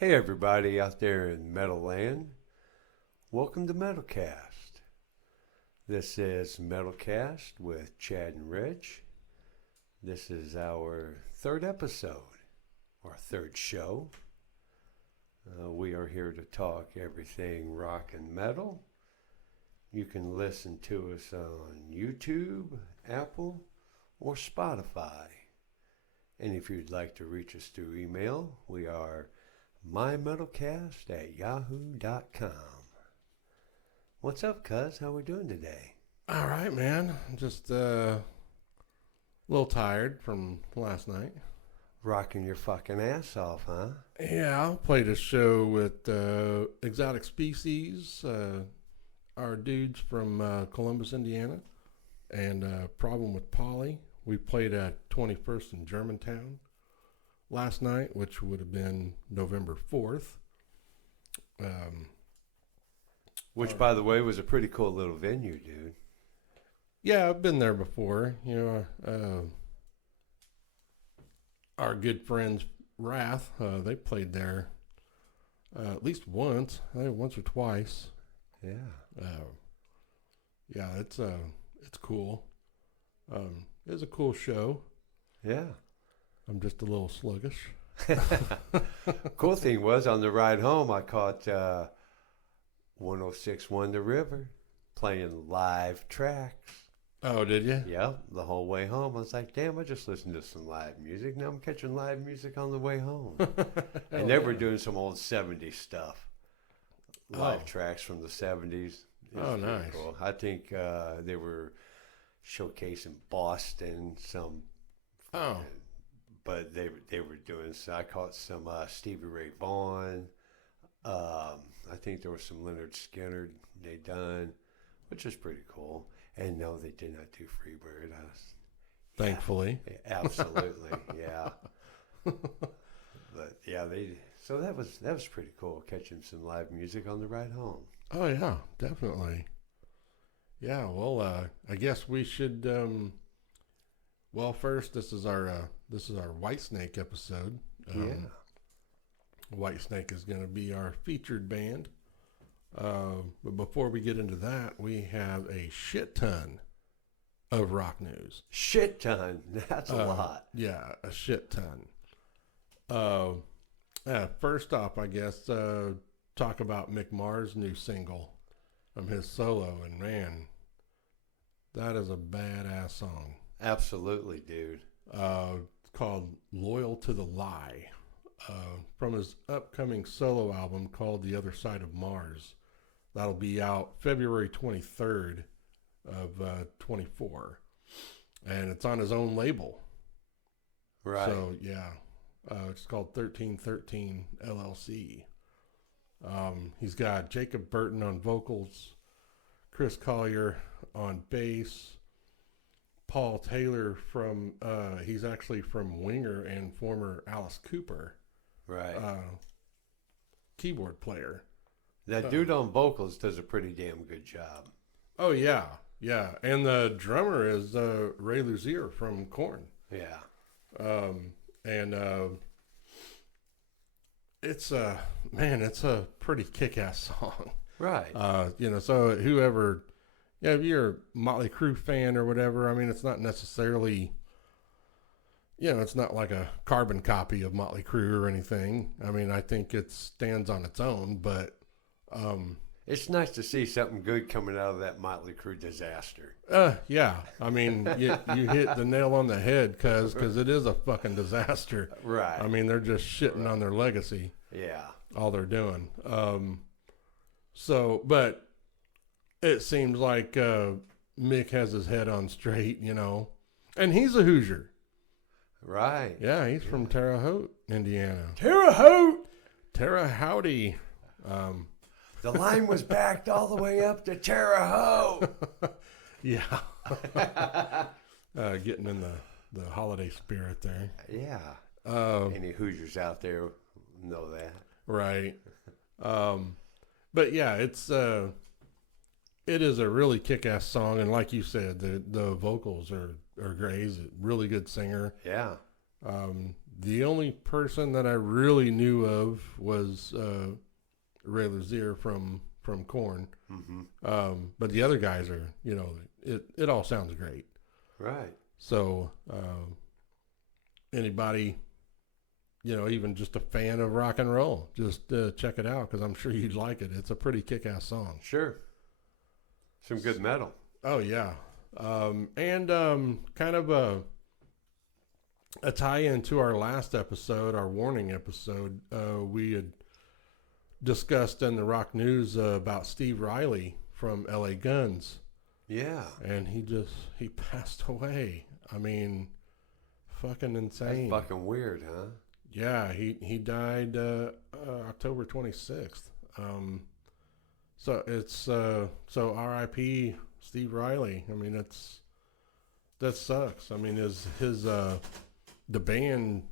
Hey everybody out there in Metal Land. Welcome to Metalcast. This is Metalcast with Chad and Rich. This is our third episode, or third show. We are here to talk everything rock and metal. You can listen to us on YouTube, Apple, or Spotify. And if you'd like to reach us through email, we are mymetalcast@yahoo.com. What's up, cuz? How we doing today? All right, man. Just a little tired from last night. Rocking your fucking ass off, huh? Yeah, I played a show with Exotic Species, our dudes from Columbus, Indiana, and Problem with Polly. We played at 21st in Germantown last night, which would have been November 4th. Which, by the way, was a pretty cool little venue, dude. Yeah, I've been there before. Our good friends Wrath, they played there at least once. I think once or twice. Yeah. Yeah, it's cool. It's a cool show. Yeah. I'm just a little sluggish. Cool thing was, on the ride home, I caught 106.1 The River playing live tracks. Oh, did you? Yep, the whole way home. I was like, damn, I just listened to some live music. Now I'm catching live music on the way home. And they were doing some old 70s stuff. Live tracks from the 70s. Oh, nice. Cool. I think they were showcasing Boston, some. Oh. But they were doing, so I caught some Stevie Ray Vaughan. I think there was some Leonard Skinner they done, which is pretty cool. And no, they did not do Freebird. Thankfully. Yeah, absolutely, yeah. But yeah, so that was pretty cool, catching some live music on the ride home. Oh yeah, definitely. Yeah, well, I guess we should. Well, first, this is our Whitesnake episode. Yeah. Whitesnake is going to be our featured band. But before we get into that, we have a shit ton of rock news. Shit ton. That's a lot. Yeah, a shit ton. First off, I guess, talk about Mick Mars' new single from his solo. And man, that is a badass song. Absolutely, dude. It's called Loyal to the Lie. From his upcoming solo album called The Other Side of Mars. That'll be out February 23rd of 24. And it's on his own label. Right. So, yeah. It's called 1313 LLC. He's got Jacob Burton on vocals, Chris Collier on bass, Paul Taylor from, he's actually from Winger and former Alice Cooper. Right. Keyboard player. That dude on vocals does a pretty damn good job. Oh, yeah. Yeah. And the drummer is Ray Luzier from Korn. Yeah. It's a pretty kick-ass song. Right. So whoever, if you're a Motley Crue fan or whatever, I mean, it's not necessarily, it's not like a carbon copy of Motley Crue or anything. I mean, I think it stands on its own, but it's nice to see something good coming out of that Motley Crue disaster. Yeah. I mean, you hit the nail on the head because it is a fucking disaster. Right. I mean, they're just shitting on their legacy. Yeah. All they're doing. But it seems like Mick has his head on straight, and he's a Hoosier. Right. Yeah, he's from Terre Haute, Indiana. Terre Haute. Terre Howdy. The line was backed all the way up to Terre Haute. Yeah. Getting in the holiday spirit there. Yeah. Any Hoosiers out there know that. Right. But yeah, it is a really kick-ass song, and like you said, the vocals are great. He's a really good singer. Yeah. The only person that I really knew of was Ray Luzier from Korn. But the other guys are, it all sounds great. Right. So anybody, even just a fan of rock and roll, just check it out because I'm sure you'd like it. It's a pretty kick-ass song. Sure. Some good metal. Oh, yeah. And kind of a tie-in to our last episode, our warning episode, we had discussed in the rock news about Steve Riley from LA Guns. Yeah. And he passed away. I mean, fucking insane. That's fucking weird, huh? Yeah, he died October 26th. So it's so R.I.P. Steve Riley. I mean, that sucks. I mean, the band's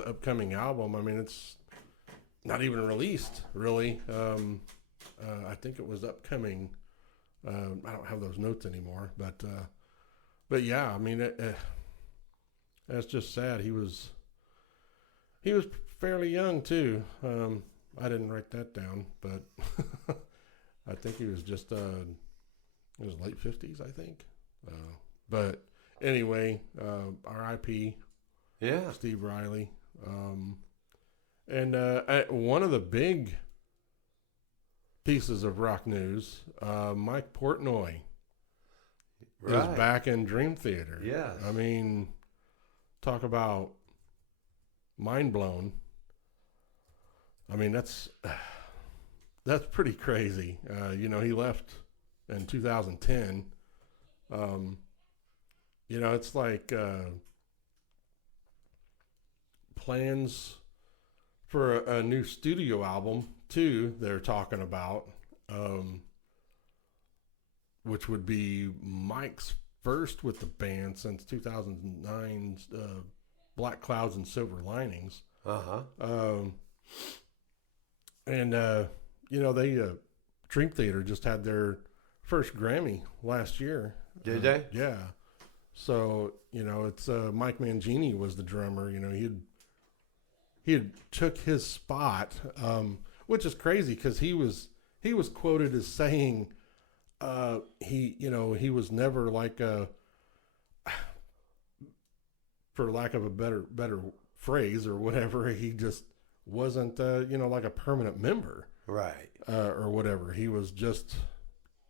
upcoming album. I mean, it's not even released really. I think it was upcoming. I don't have those notes anymore, but yeah, I mean, that's just sad. He was fairly young too. I didn't write that down, but I think he was just it was late 50s, I think. But anyway, R.I.P. Yeah. Steve Riley. And one of the big pieces of rock news, Mike Portnoy is back in Dream Theater. Yes. I mean, talk about mind blown. I mean, that's pretty crazy. He left in 2010. It's like plans for a new studio album too. They're talking about, which would be Mike's first with the band since 2009's Black Clouds and Silver Linings. They Dream Theater just had their first Grammy last year. Did they? Yeah. So it's Mike Mangini was the drummer. He had took his spot, which is crazy because he was quoted as saying he was never like a, for lack of a better phrase or whatever, he just wasn't like a permanent member, right, or whatever. He was just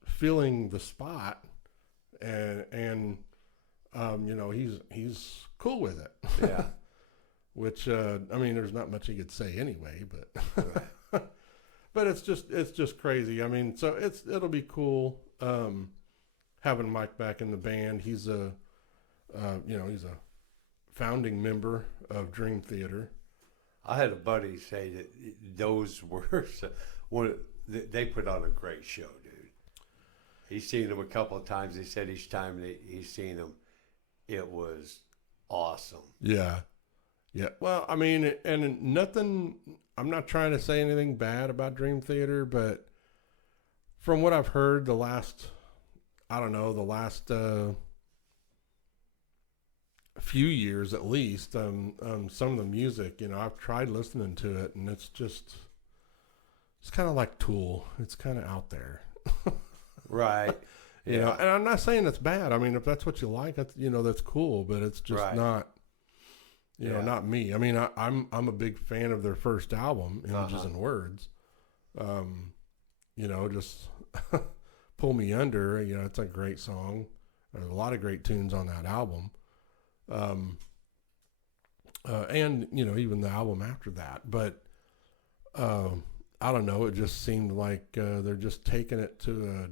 filling the spot, and he's cool with it. Yeah. Which there's not much he could say anyway, but but it's just crazy. I mean, so it'll be cool having Mike back in the band. He's he's a founding member of Dream Theater. I had a buddy say that those were they put on a great show, dude. He's seen them a couple of times. He said each time he's seen them, it was awesome. Yeah. Yeah. Well, I mean, and nothing, I'm not trying to say anything bad about Dream Theater, but from what I've heard the last few years at least, some of the music, I've tried listening to it, and it's kind of like Tool. It's kind of out there. Right. And I'm not saying it's bad. I mean, if that's what you like, that's cool, but it's just not, not me. I mean, I'm a big fan of their first album, Images and Words. Just Pull Me Under, it's a great song. There's a lot of great tunes on that album. And even the album after that, but I don't know, it just seemed like they're just taking it to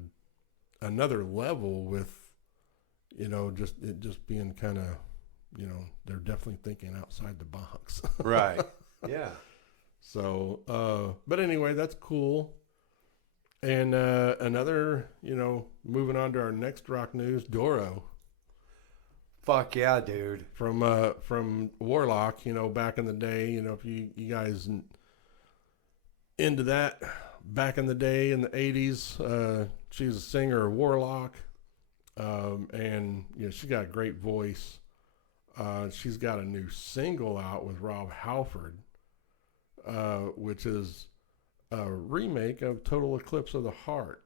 another level with just being kind of they're definitely thinking outside the box. Right. Yeah. So but anyway, that's cool. And another, moving on to our next rock news, Doro. Fuck yeah, dude. From Warlock, back in the day, if you guys into that, back in the day in the 80s, she was a singer of Warlock, and she got a great voice. she's got a new single out with Rob Halford, which is a remake of Total Eclipse of the Heart.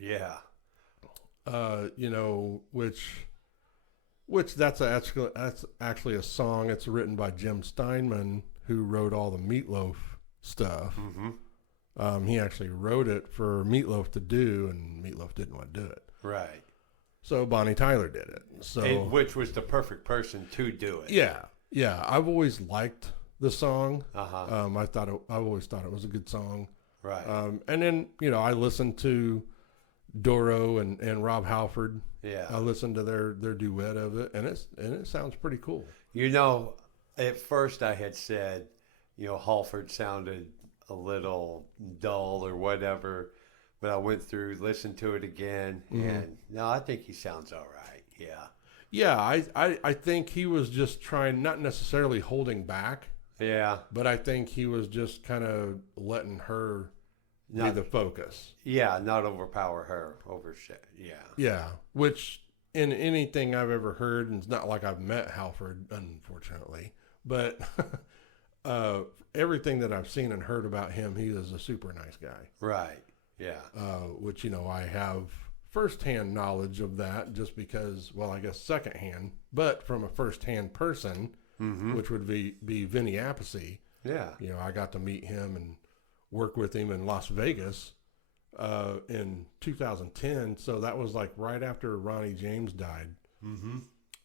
Yeah. Which that's actually a song. It's written by Jim Steinman, who wrote all the Meatloaf stuff. Mm-hmm. He actually wrote it for Meatloaf to do, and Meatloaf didn't want to do it. Right. So Bonnie Tyler did it. So which was the perfect person to do it. Yeah. I've always liked the song. Uh-huh. I've always thought it was a good song. Right. And then I listened to Doro and Rob Halford. Yeah. I listened to their duet of it, and it sounds pretty cool. At first I had said, Halford sounded a little dull or whatever, but I went through, listened to it again, and no, I think he sounds all right. Yeah. Yeah, I think he was just trying, not necessarily holding back. Yeah. But I think he was just kind of letting her be the focus. Yeah, not overpower her. Overshit. Yeah. Yeah, which in anything I've ever heard, and it's not like I've met Halford, unfortunately, but everything that I've seen and heard about him, he is a super nice guy. Right. Yeah. Which, I have firsthand knowledge of that just because, well, I guess secondhand, but from a firsthand person, which would be Vinny Appice. Yeah. I got to meet him and work with him in Las Vegas in 2010. So that was like right after Ronnie James died. Mm-hmm.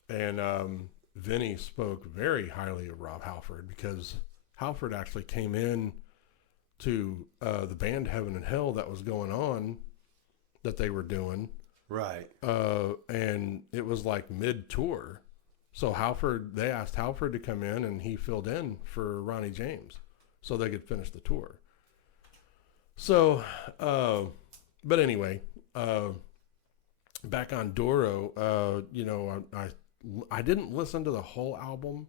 And Vinny spoke very highly of Rob Halford because Halford actually came in to the band Heaven and Hell that was going on that they were doing. Right. And it was like mid-tour. So they asked Halford to come in, and he filled in for Ronnie James so they could finish the tour. So, but anyway, back on Doro, I didn't listen to the whole album.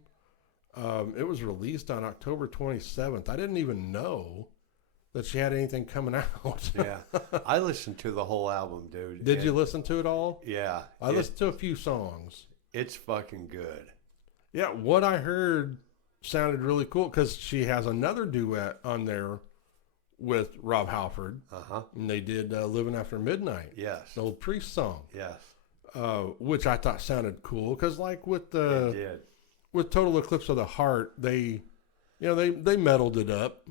It was released on October 27th. I didn't even know that she had anything coming out. Yeah. I listened to the whole album, dude. Did you listen to it all? Yeah. I listened to a few songs. It's fucking good. Yeah, what I heard sounded really cool because she has another duet on there with Rob Halford. Uh-huh. And they did Living After Midnight. Yes. The old Priest song. Yes. Which I thought sounded cool because like with with Total Eclipse of the Heart, they metaled it up,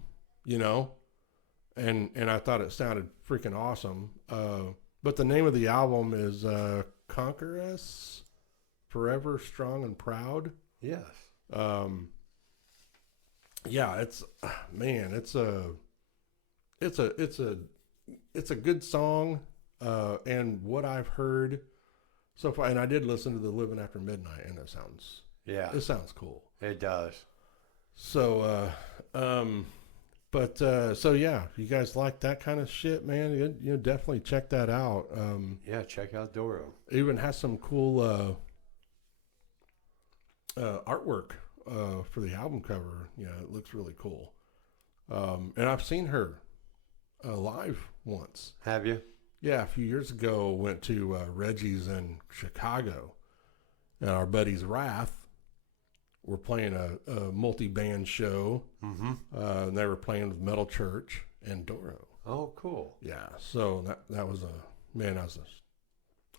and I thought it sounded freaking awesome. But the name of the album is Conquer Us, Forever Strong and Proud. Yes. Yeah, it's a good song, and what I've heard so far, and I did listen to the Living After Midnight, and it sounds cool. It does. So, so yeah, if you guys like that kind of shit, man, you definitely check that out. Yeah, check out Doro. Even has some cool artwork for the album cover. Yeah, it looks really cool. And I've seen her live once. Have you? Yeah, a few years ago, went to Reggie's in Chicago, and our buddies Wrath were playing a multi-band show. Mm-hmm. And they were playing with Metal Church and Doro. Oh, cool. Yeah, so that was an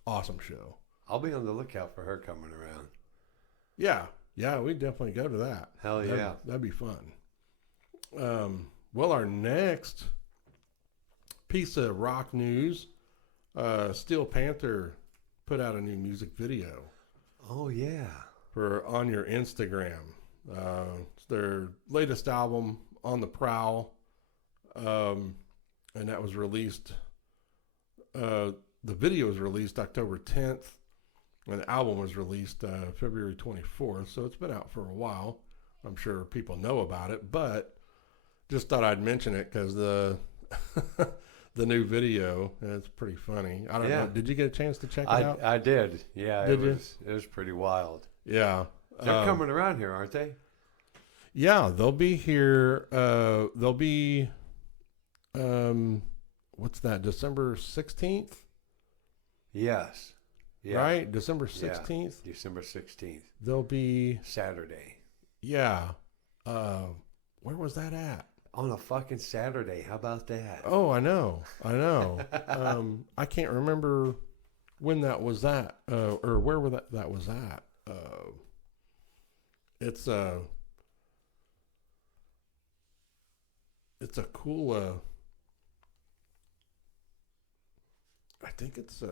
awesome show. I'll be on the lookout for her coming around. Yeah, we'd definitely go to that. Hell yeah. That'd be fun. Well, our next piece of rock news, Steel Panther put out a new music video. Oh, yeah. For On Your Instagram. It's their latest album, On the Prowl. And that was released, the video was released October 10th. And the album was released February 24th. So it's been out for a while. I'm sure people know about it, but just thought I'd mention it because the new video, it's pretty funny. I don't know. Did you get a chance to check it out? I did. Yeah, it was pretty wild. Yeah. They're coming around here, aren't they? Yeah, they'll be here. They'll be, what's that, December 16th? Yes. Yeah. right? December Yeah. 16th. December 16th. There'll be, Saturday. yeah. Where was that at? On a fucking Saturday. How about that? Oh, I know. I can't remember when that was at, or where that was at. It's a cool. I think it's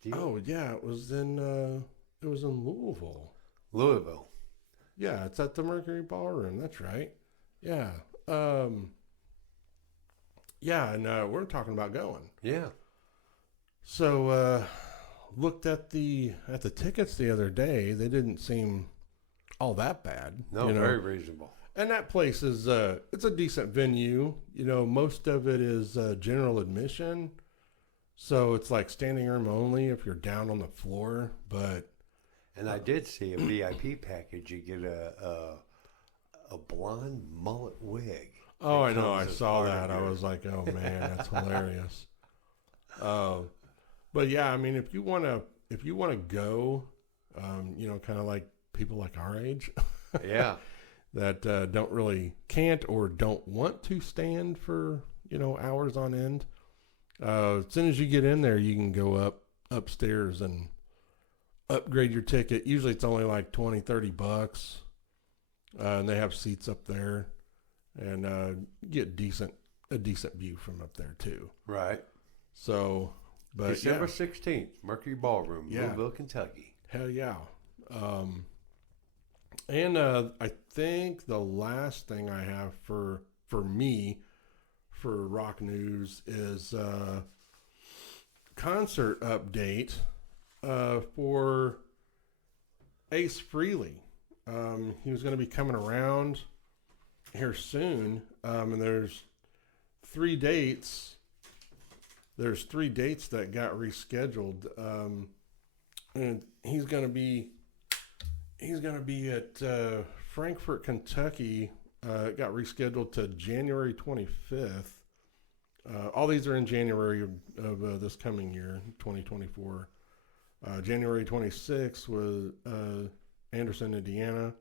Steel? Oh yeah, it was in Louisville. Louisville. Yeah, it's at the Mercury Ballroom. That's right. Yeah. Yeah, and we're talking about going. Yeah. So looked at the tickets the other day. They didn't seem all that bad. No, very reasonable. And that place is it's a decent venue. You know, most of it is general admission. So it's like standing room only if you're down on the floor, but And I did see a VIP package. You get a blonde mullet wig. oh, It I know, comes I as saw part of that. I your- was like, oh man, that's hilarious. But yeah, I mean, if you want to go, you know, kind of like people like our age Yeah. that can't or don't want to stand for, you know, hours on end. As soon as you get in there, you can go upstairs and upgrade your ticket. Usually it's only like $20-$30. And they have seats up there and get a decent view from up there too. Right. So, but December 16th, Mercury Ballroom, Yeah. Louisville, Kentucky. hell yeah. And I think the last thing I have for me for rock news is concert update for Ace Frehley. He was going to be coming around here soon, and there's 3 dates. There's 3 dates that got rescheduled, and he's going to be at Frankfort, Kentucky. It got rescheduled to January 25th. All these are in January of this coming year, 2024. January 26th was Anderson, Indiana.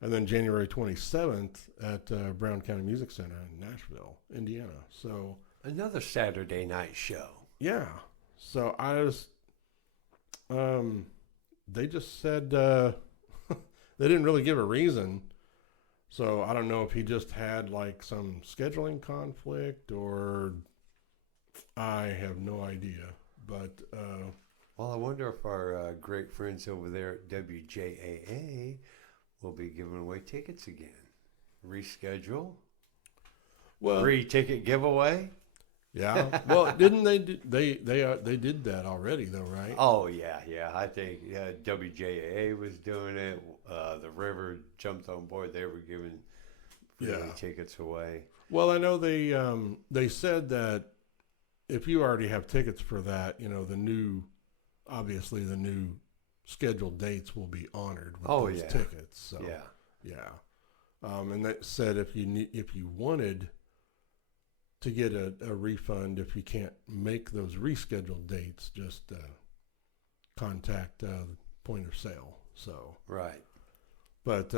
And then January 27th at Brown County Music Center in Nashville, Indiana. So, Another Saturday night show. yeah. So I was, they just said, they didn't really give a reason. So I don't know if he just had like some scheduling conflict or I have no idea. But Well, I wonder if our great friends over there at WJAA will be giving away tickets again. Reschedule? well, Free ticket giveaway? yeah. Well, didn't they they did that already though, right? Oh, yeah. I think WJAA was doing it. The River jumped on board. They were giving free Yeah. tickets away. Well, I know they said that if you already have tickets for that, you know, obviously the new scheduled dates will be honored with those yeah. tickets. So Yeah. and that said if you wanted to get a refund if you can't make those rescheduled dates, just contact point of sale. So Right. but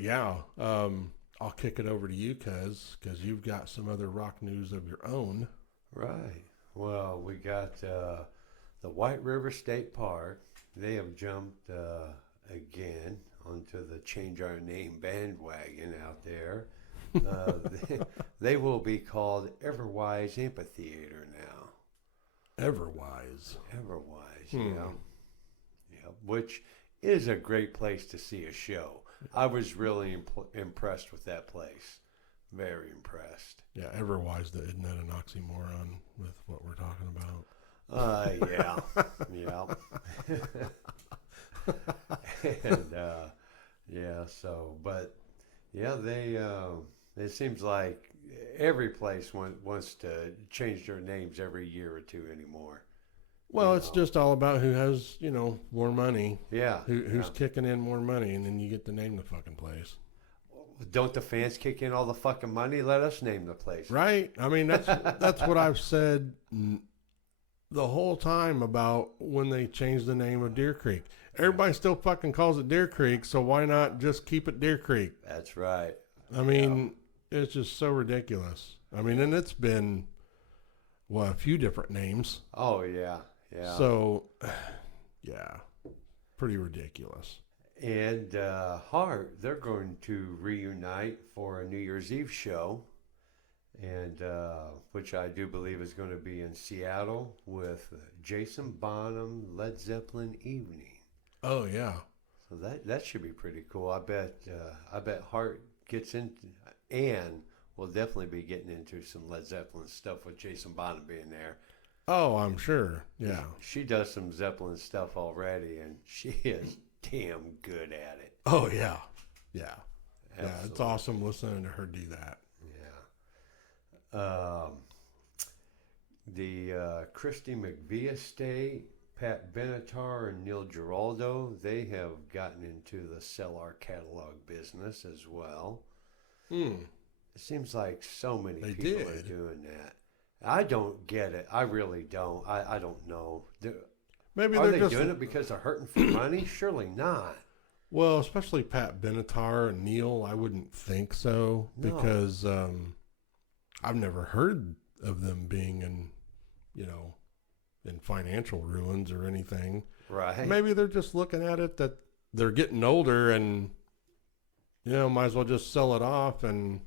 yeah, I'll kick it over to you, cuz you've got some other rock news of your own. Right. Well, we got the White River State Park. They have jumped again onto the change our name bandwagon out there. They will be called Everwise Amphitheater now. Everwise. Everwise, yeah. Which is a great place to see a show. I was really impressed with that place. Very impressed. Yeah, Everwise. Isn't that an oxymoron with what we're talking about? Yeah. And but they it seems like every place wants to change their names every year or two anymore. Well, it's just all about who has, you know, more money. Yeah. Who's kicking in more money, and then you get to name the fucking place. Don't the fans kick in all the fucking money? Let us name the place. Right? I mean, that's what I've said the whole time about when they changed the name of Deer Creek. Everybody still fucking calls it Deer Creek, so why not just keep it Deer Creek? That's right. I mean, it's just so ridiculous. I mean, and it's been, well, a few different names. Oh, yeah. Yeah. So, yeah, pretty ridiculous. And Heart, they're going to reunite for a New Year's Eve show, and which I do believe is going to be in Seattle with Jason Bonham, Led Zeppelin Evening. Oh, yeah. So that should be pretty cool. I bet Heart gets into, and will definitely be getting into some Led Zeppelin stuff with Jason Bonham being there. Oh, I'm sure. Yeah. She does some Zeppelin stuff already, and she is damn good at it. Oh, yeah. Yeah. Absolutely. Yeah, it's awesome listening to her do that. Yeah. The Christy McVie estate, Pat Benatar and Neil Giraldo, they have gotten into the sell our catalog business as well. It seems like so many people are doing that. I don't get it. I really don't. I don't know. Maybe are they're they just doing it because they're hurting for money? Surely not. Well, especially Pat Benatar and Neil, I wouldn't think so because I've never heard of them being in financial ruins or anything. Right. Maybe they're just looking at it that they're getting older and, might as well just sell it off and,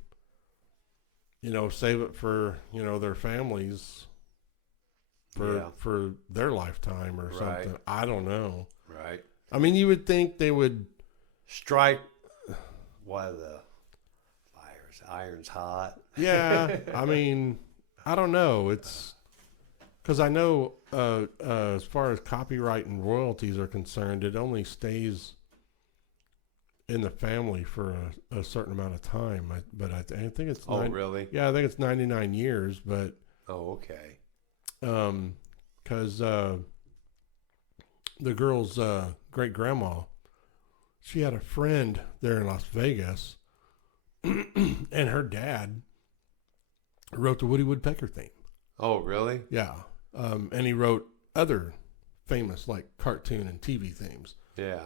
save it for, their families for their lifetime or something. I don't know. Right. I mean, you would think they would strike while the iron's hot. Yeah. I mean, I don't know. It's because I know as far as copyright and royalties are concerned, it only stays in the family for a certain amount of time. But I think it's really? Yeah, I think it's 99 years. But okay. Because the girl's great grandma, she had a friend there in Las Vegas, and her dad wrote the Woody Woodpecker theme. Oh, really? Yeah. And he wrote other famous like cartoon and TV themes. Yeah.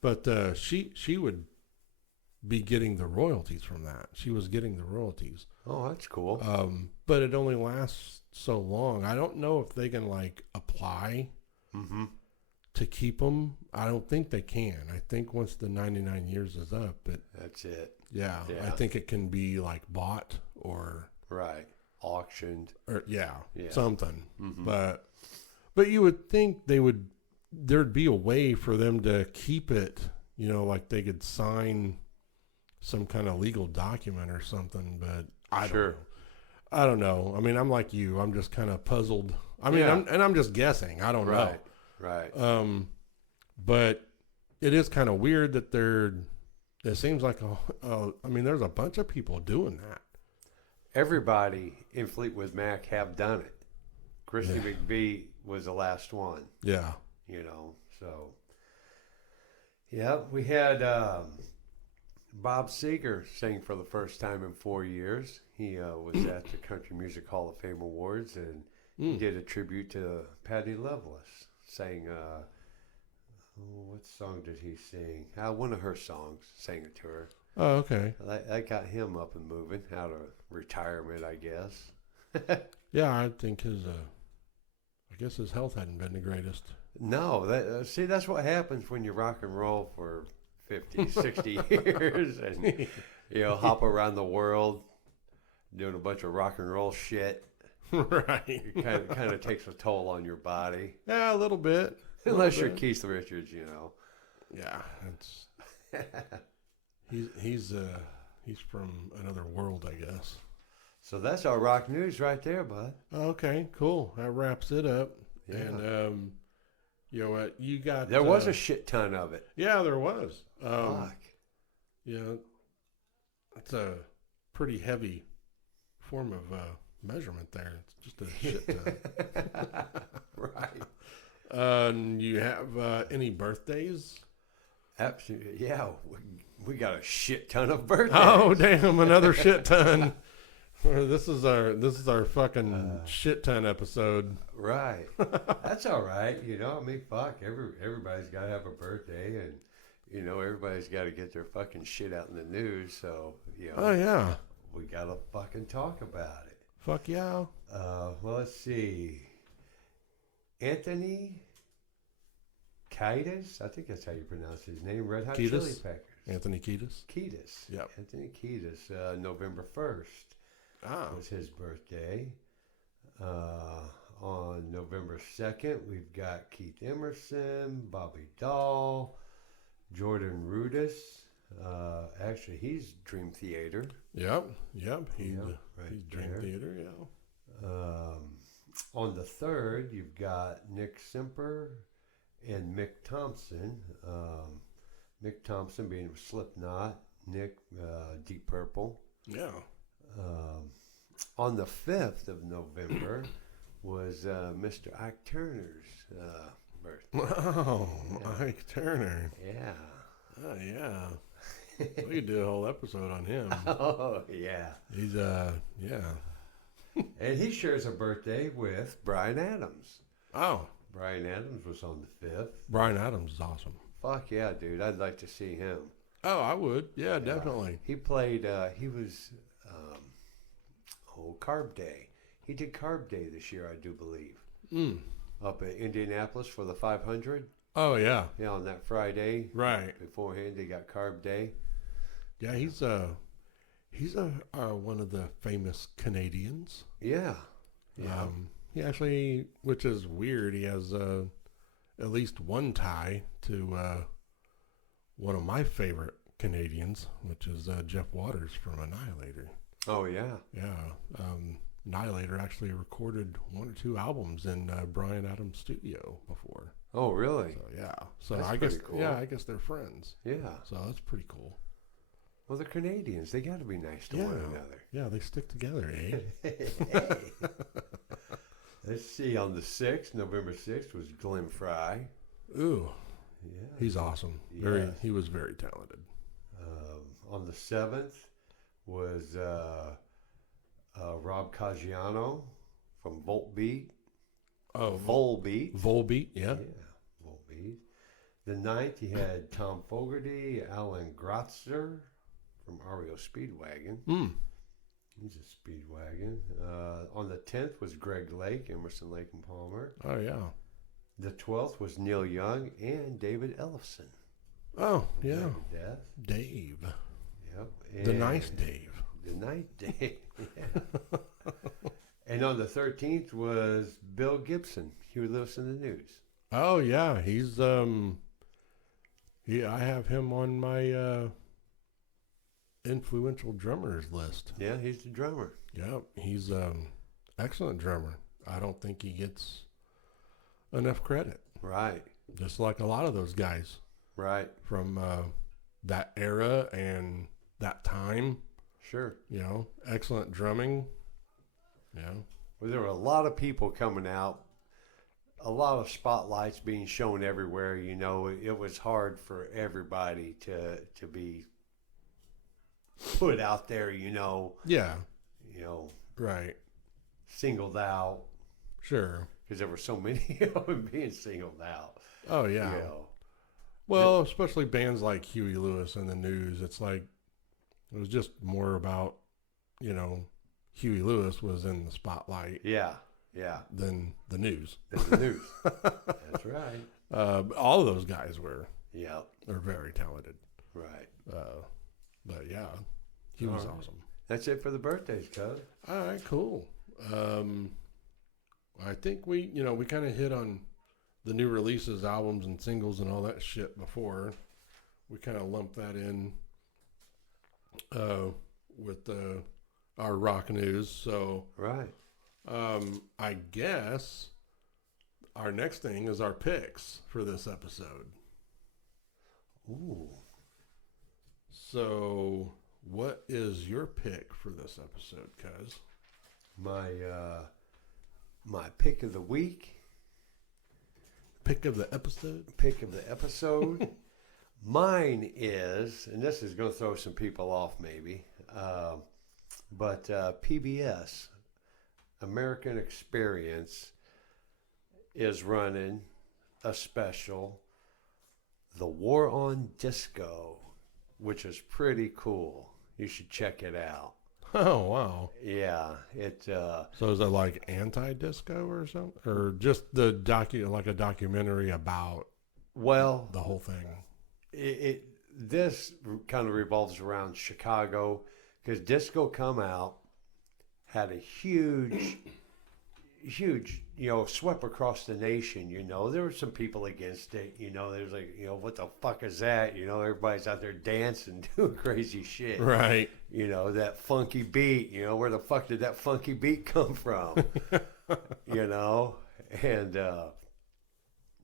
But she would be getting the royalties from that. She was getting the royalties. Oh, that's cool. But it only lasts so long. I don't know if they can like apply to keep them. I don't think they can. I think once the 99 years is up, that's it. Yeah. I think it can be like bought or auctioned or something. But you would think there'd be a way for them to keep it, like they could sign some kind of legal document or something, but I don't know. I mean, I'm like you. I'm just kind of puzzled. I mean, I'm just guessing. I don't know. Right. But it is kind of weird that it seems like, I mean, there's a bunch of people doing that. Everybody in Fleetwood Mac have done it. Christy McVie was the last one. Yeah. So. Yeah, we had Bob Seger sing for the first time in 4 years. He was at the Country Music Hall of Fame Awards, and he did a tribute to Patti Loveless. Sang, what song did he sing? One of her songs, sang it to her. Oh, okay. That got him up and moving out of retirement, I guess. Yeah, I think I guess his health hadn't been the greatest. No, that's what happens when you rock and roll for 50, 60 years and, hop around the world doing a bunch of rock and roll shit. Right. It kind of takes a toll on your body. Yeah, a little bit. Unless you're Keith Richards, Yeah, he's from another world, I guess. So that's our rock news right there, bud. Okay, cool. That wraps it up. Yeah. And you know what? You got there was a shit ton of it. Yeah, there was. Fuck. It's a pretty heavy form of measurement there. It's just a shit ton. Right. You have any birthdays? Absolutely. Yeah, we got a shit ton of birthdays. Oh, damn, another shit ton. This is our fucking shit ton episode. Right. That's all right. I mean, fuck. Everybody's got to have a birthday, and everybody's got to get their fucking shit out in the news. So Oh yeah. we got to fucking talk about it. Fuck yeah. Well, let's see. Anthony Kiedis, I think that's how you pronounce his name. Red Hot Kiedis? Chili Peppers. Anthony Kiedis. Kiedis. Yep. Anthony Kiedis. November 1st Oh. was his birthday. On November 2nd, we've got Keith Emerson, Bobby Dahl, Jordan Rudess. Actually, he's Dream Theater. Yep. He's right he's Dream there. Theater. Yeah. On the 3rd, you've got Nick Simper and Mick Thompson. Mick Thompson being Slipknot, Nick Deep Purple. Yeah. On the 5th of November was Mr. Ike Turner's birthday. Wow. Ike Turner. Yeah. Oh yeah. We could do a whole episode on him. Oh, yeah. He's yeah. And he shares a birthday with Bryan Adams. Oh. Bryan Adams was on the 5th. Bryan Adams is awesome. Fuck yeah, dude. I'd like to see him. Oh, I would. Yeah, definitely. He played, he was, Carb Day. He did Carb Day this year, I do believe. Up in Indianapolis for the 500. Oh yeah. Yeah, on that Friday. Right. Beforehand, they got Carb Day. Yeah, he's one of the famous Canadians. Yeah. Yeah. He actually, which is weird, he has at least one tie to one of my favorite Canadians, which is Jeff Waters from Annihilator. Oh, yeah. Yeah. Annihilator actually recorded 1 or 2 albums in Bryan Adams' studio before. Oh, really? So yeah. So That's I guess pretty cool. yeah, I guess they're friends. Yeah. So that's pretty cool. Well, they're Canadians. They got to be nice to one another. Yeah, they stick together, eh? Hey. Let's see. On the 6th, November 6th, was Glenn Fry. Ooh. Yeah. He's awesome. He was very talented. On the 7th was Rob Caggiano from Volbeat. Oh, Volbeat. Volbeat, yeah. Yeah, Volbeat. The 9th, you had Tom Fogerty, Alan Grotzer from REO Speedwagon. He's a Speedwagon. On the 10th was Greg Lake, Emerson, Lake and Palmer. Oh, yeah. The 12th was Neil Young and David Ellefson. Oh, yeah. Death. Dave. Yep. The nice Dave. The nice Dave. Yeah. And on the 13th was Bill Gibson, Huey Lewis in the News. Oh, yeah. He's, I have him on my influential drummers list. Yeah, he's the drummer. Yeah, he's excellent drummer. I don't think he gets enough credit. Right. Just like a lot of those guys. Right. From that era and that time. Sure. Excellent drumming. Yeah. Well, there were a lot of people coming out, a lot of spotlights being shown everywhere. It was hard for everybody to be put out there, Yeah. Right. Singled out. Sure. Because there were so many of them being singled out. Oh, yeah. Well, especially bands like Huey Lewis and the News. It's like, it was just more about, Huey Lewis was in the spotlight. Yeah. Yeah. Than the News. Than the News. That's right. All of those guys were. Yeah. They're very talented. Right. But yeah, he was awesome. That's it for the birthdays, cuz. All right, cool. I think we kind of hit on the new releases, albums, and singles and all that shit before. We kind of lumped that in with our rock news. So right. I guess our next thing is our picks for this episode. Ooh. So, what is your pick for this episode, cuz? My pick of the week. Pick of the episode? Pick of the episode. Mine is, and this is going to throw some people off maybe, But PBS, American Experience, is running a special, The War on Disco, which is pretty cool. You should check it out. Oh, wow. Yeah, So is it like anti-disco or something? Or just like a documentary about well, the whole thing? this kind of revolves around Chicago because disco come out, had a huge, swept across the nation. There were some people against it. There's like, what the fuck is that? Everybody's out there dancing, doing crazy shit. Right. That funky beat. Where the fuck did that funky beat come from? And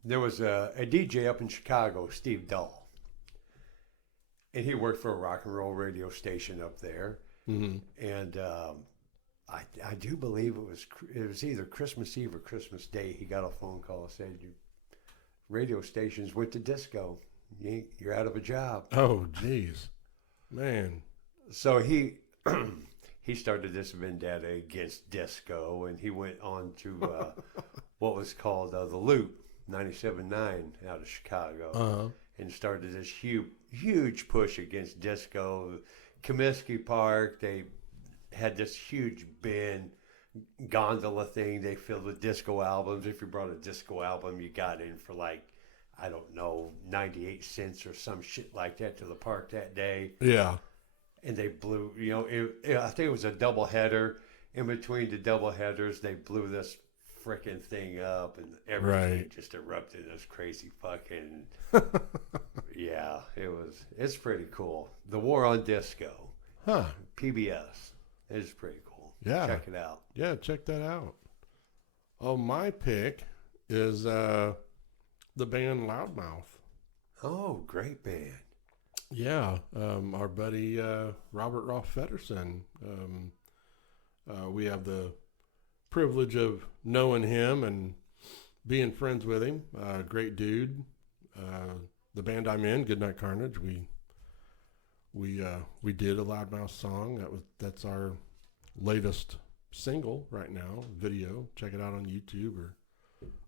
there was a DJ up in Chicago, Steve Dahl, and he worked for a rock and roll radio station up there. Mm-hmm. And I do believe it was either Christmas Eve or Christmas Day. He got a phone call and said, "Your radio stations went to disco. You're out of a job." Oh, jeez, man. So he he started this vendetta against disco, and he went on to what was called the Loop 97.9 out of Chicago, and started this huge push against disco. Comiskey Park, they had this huge bin gondola thing they filled with disco albums. If you brought a disco album, you got in for like, I don't know, 98 cents or some shit like that to the park that day. Yeah. And they blew, I think it was a double header. In between the double headers, they blew this freaking thing up, and everything just erupted. This crazy fucking, yeah, it's pretty cool. The War on Disco. Huh. PBS. It's pretty cool. Yeah. Check it out. Yeah, check that out. Oh, my pick is the band Loudmouth. Oh, great band. Yeah, our buddy Robert Roth Feddersen. We have the privilege of knowing him and being friends with him. Great dude. The band I'm in, Goodnight Carnage, we did a Loudmouth song. That's our latest single right now, video. Check it out on YouTube or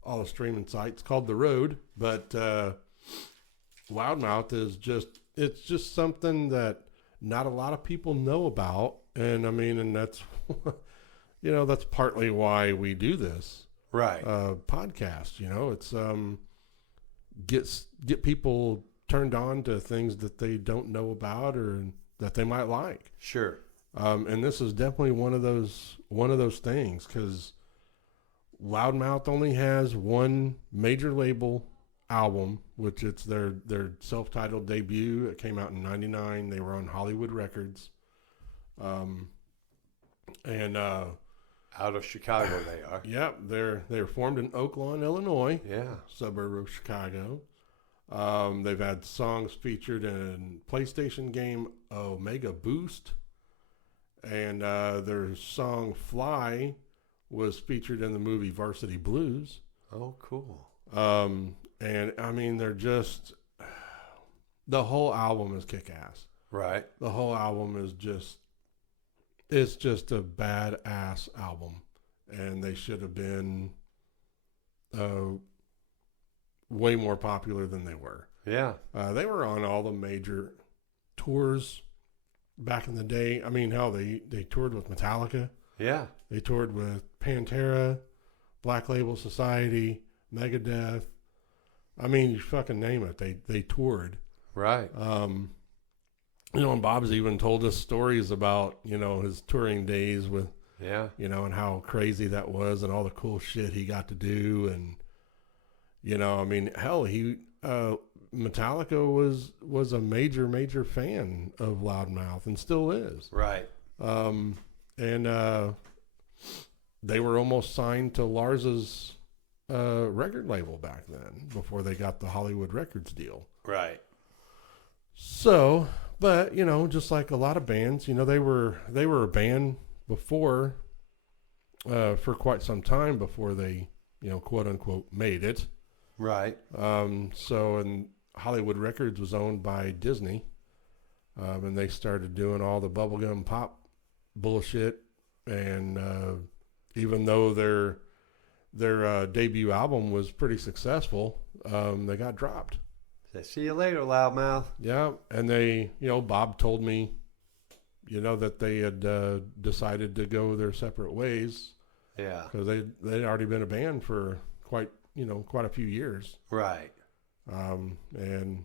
all the streaming sites. Called The Road. But Loudmouth is it's just something that not a lot of people know about, and that's that's partly why we do this podcast. It's get people turned on to things that they don't know about or that they might like. Sure. And this is definitely one of those things, because Loudmouth only has one major label album, which it's their self-titled debut. It came out in '99. They were on Hollywood Records. Out of Chicago they are. Yep, they're formed in Oaklawn, Illinois. Yeah. Suburb of Chicago. They've had songs featured in PlayStation game Omega Boost, and their song Fly was featured in the movie Varsity Blues. Oh, cool. And they're just, the whole album is kick-ass. Right. The whole album is it's just a badass album, and they should have been way more popular than they were. Yeah. They were on all the major tours back in the day. Hell, they toured with Metallica. Yeah. They toured with Pantera, Black Label Society, Megadeth. You fucking name it. They toured. Right. And Bob's even told us stories about, his touring days with, and how crazy that was and all the cool shit he got to do. And, hell, Metallica was a major fan of Loudmouth and still is. Right. And they were almost signed to Lars's record label back then before they got the Hollywood Records deal. Right. So, but just like a lot of bands, they were a band before, for quite some time before they, quote unquote, made it. Right. And Hollywood Records was owned by Disney, and they started doing all the bubblegum pop bullshit. And even though their debut album was pretty successful, they got dropped. Say, see you later, loudmouth. Yeah, and they, Bob told me, that they had decided to go their separate ways. Yeah. Because they'd already been a band for quite a few years. Right. And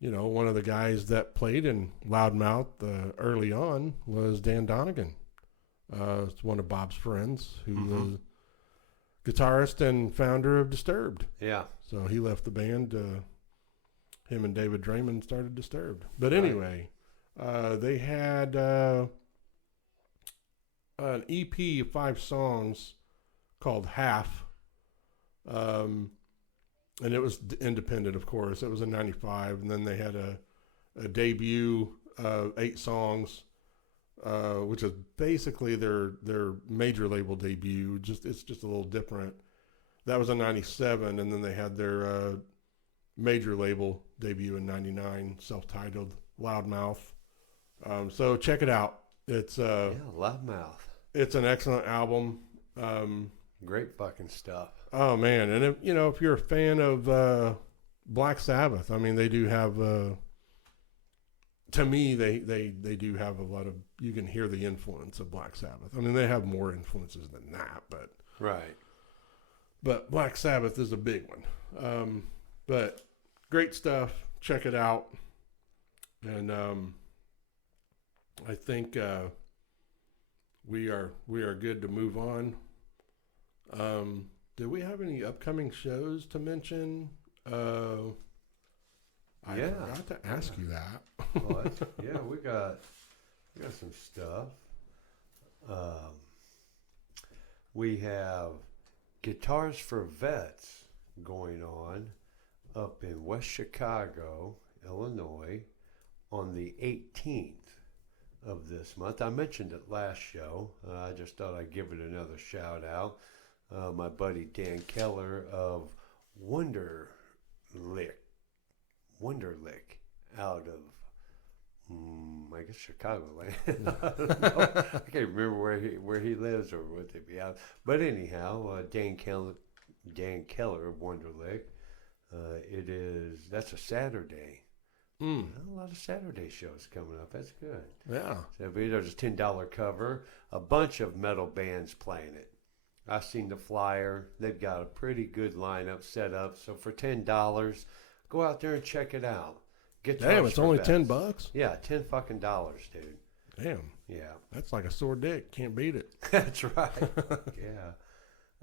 one of the guys that played in Loudmouth early on was Dan Donegan. It's one of Bob's friends who was guitarist and founder of Disturbed. Yeah. So he left the band. Him and David Draymond started Disturbed. But anyway, they had an EP of 5 songs called Half. And it was independent, of course. It was in 95. And then they had a debut 8 songs, which is basically their major label debut. It's just a little different. That was in 97. And then they had their major label debut in 99, self-titled Loudmouth. So check it out. It's Loudmouth. It's an excellent album. Great fucking stuff. Oh man, and if you're a fan of Black Sabbath, I mean they do have. To me, they do have a lot of. You can hear the influence of Black Sabbath. I mean they have more influences than that, but right. But Black Sabbath is a big one. But great stuff. Check it out. And I think we are good to move on. Do we have any upcoming shows to mention? I forgot to ask you that. Well, we got some stuff. We have Guitars for Vets going on up in West Chicago, Illinois, on the 18th of this month. I mentioned it last show. I just thought I'd give it another shout out. My buddy Dan Keller of Wonderlick out of I guess Chicagoland. I can't remember where he lives or what they be out. But anyhow, Dan Keller of Wonderlick. That's a Saturday. A lot of Saturday shows coming up. That's good. Yeah. So there's a $10 cover. A bunch of metal bands playing it. I've seen the flyer. They've got a pretty good lineup set up. So for $10, go out there and check it out. Damn, it's only $10? Yeah, $10 fucking dollars, dude. Damn. Yeah. That's like a sore dick. Can't beat it. That's right.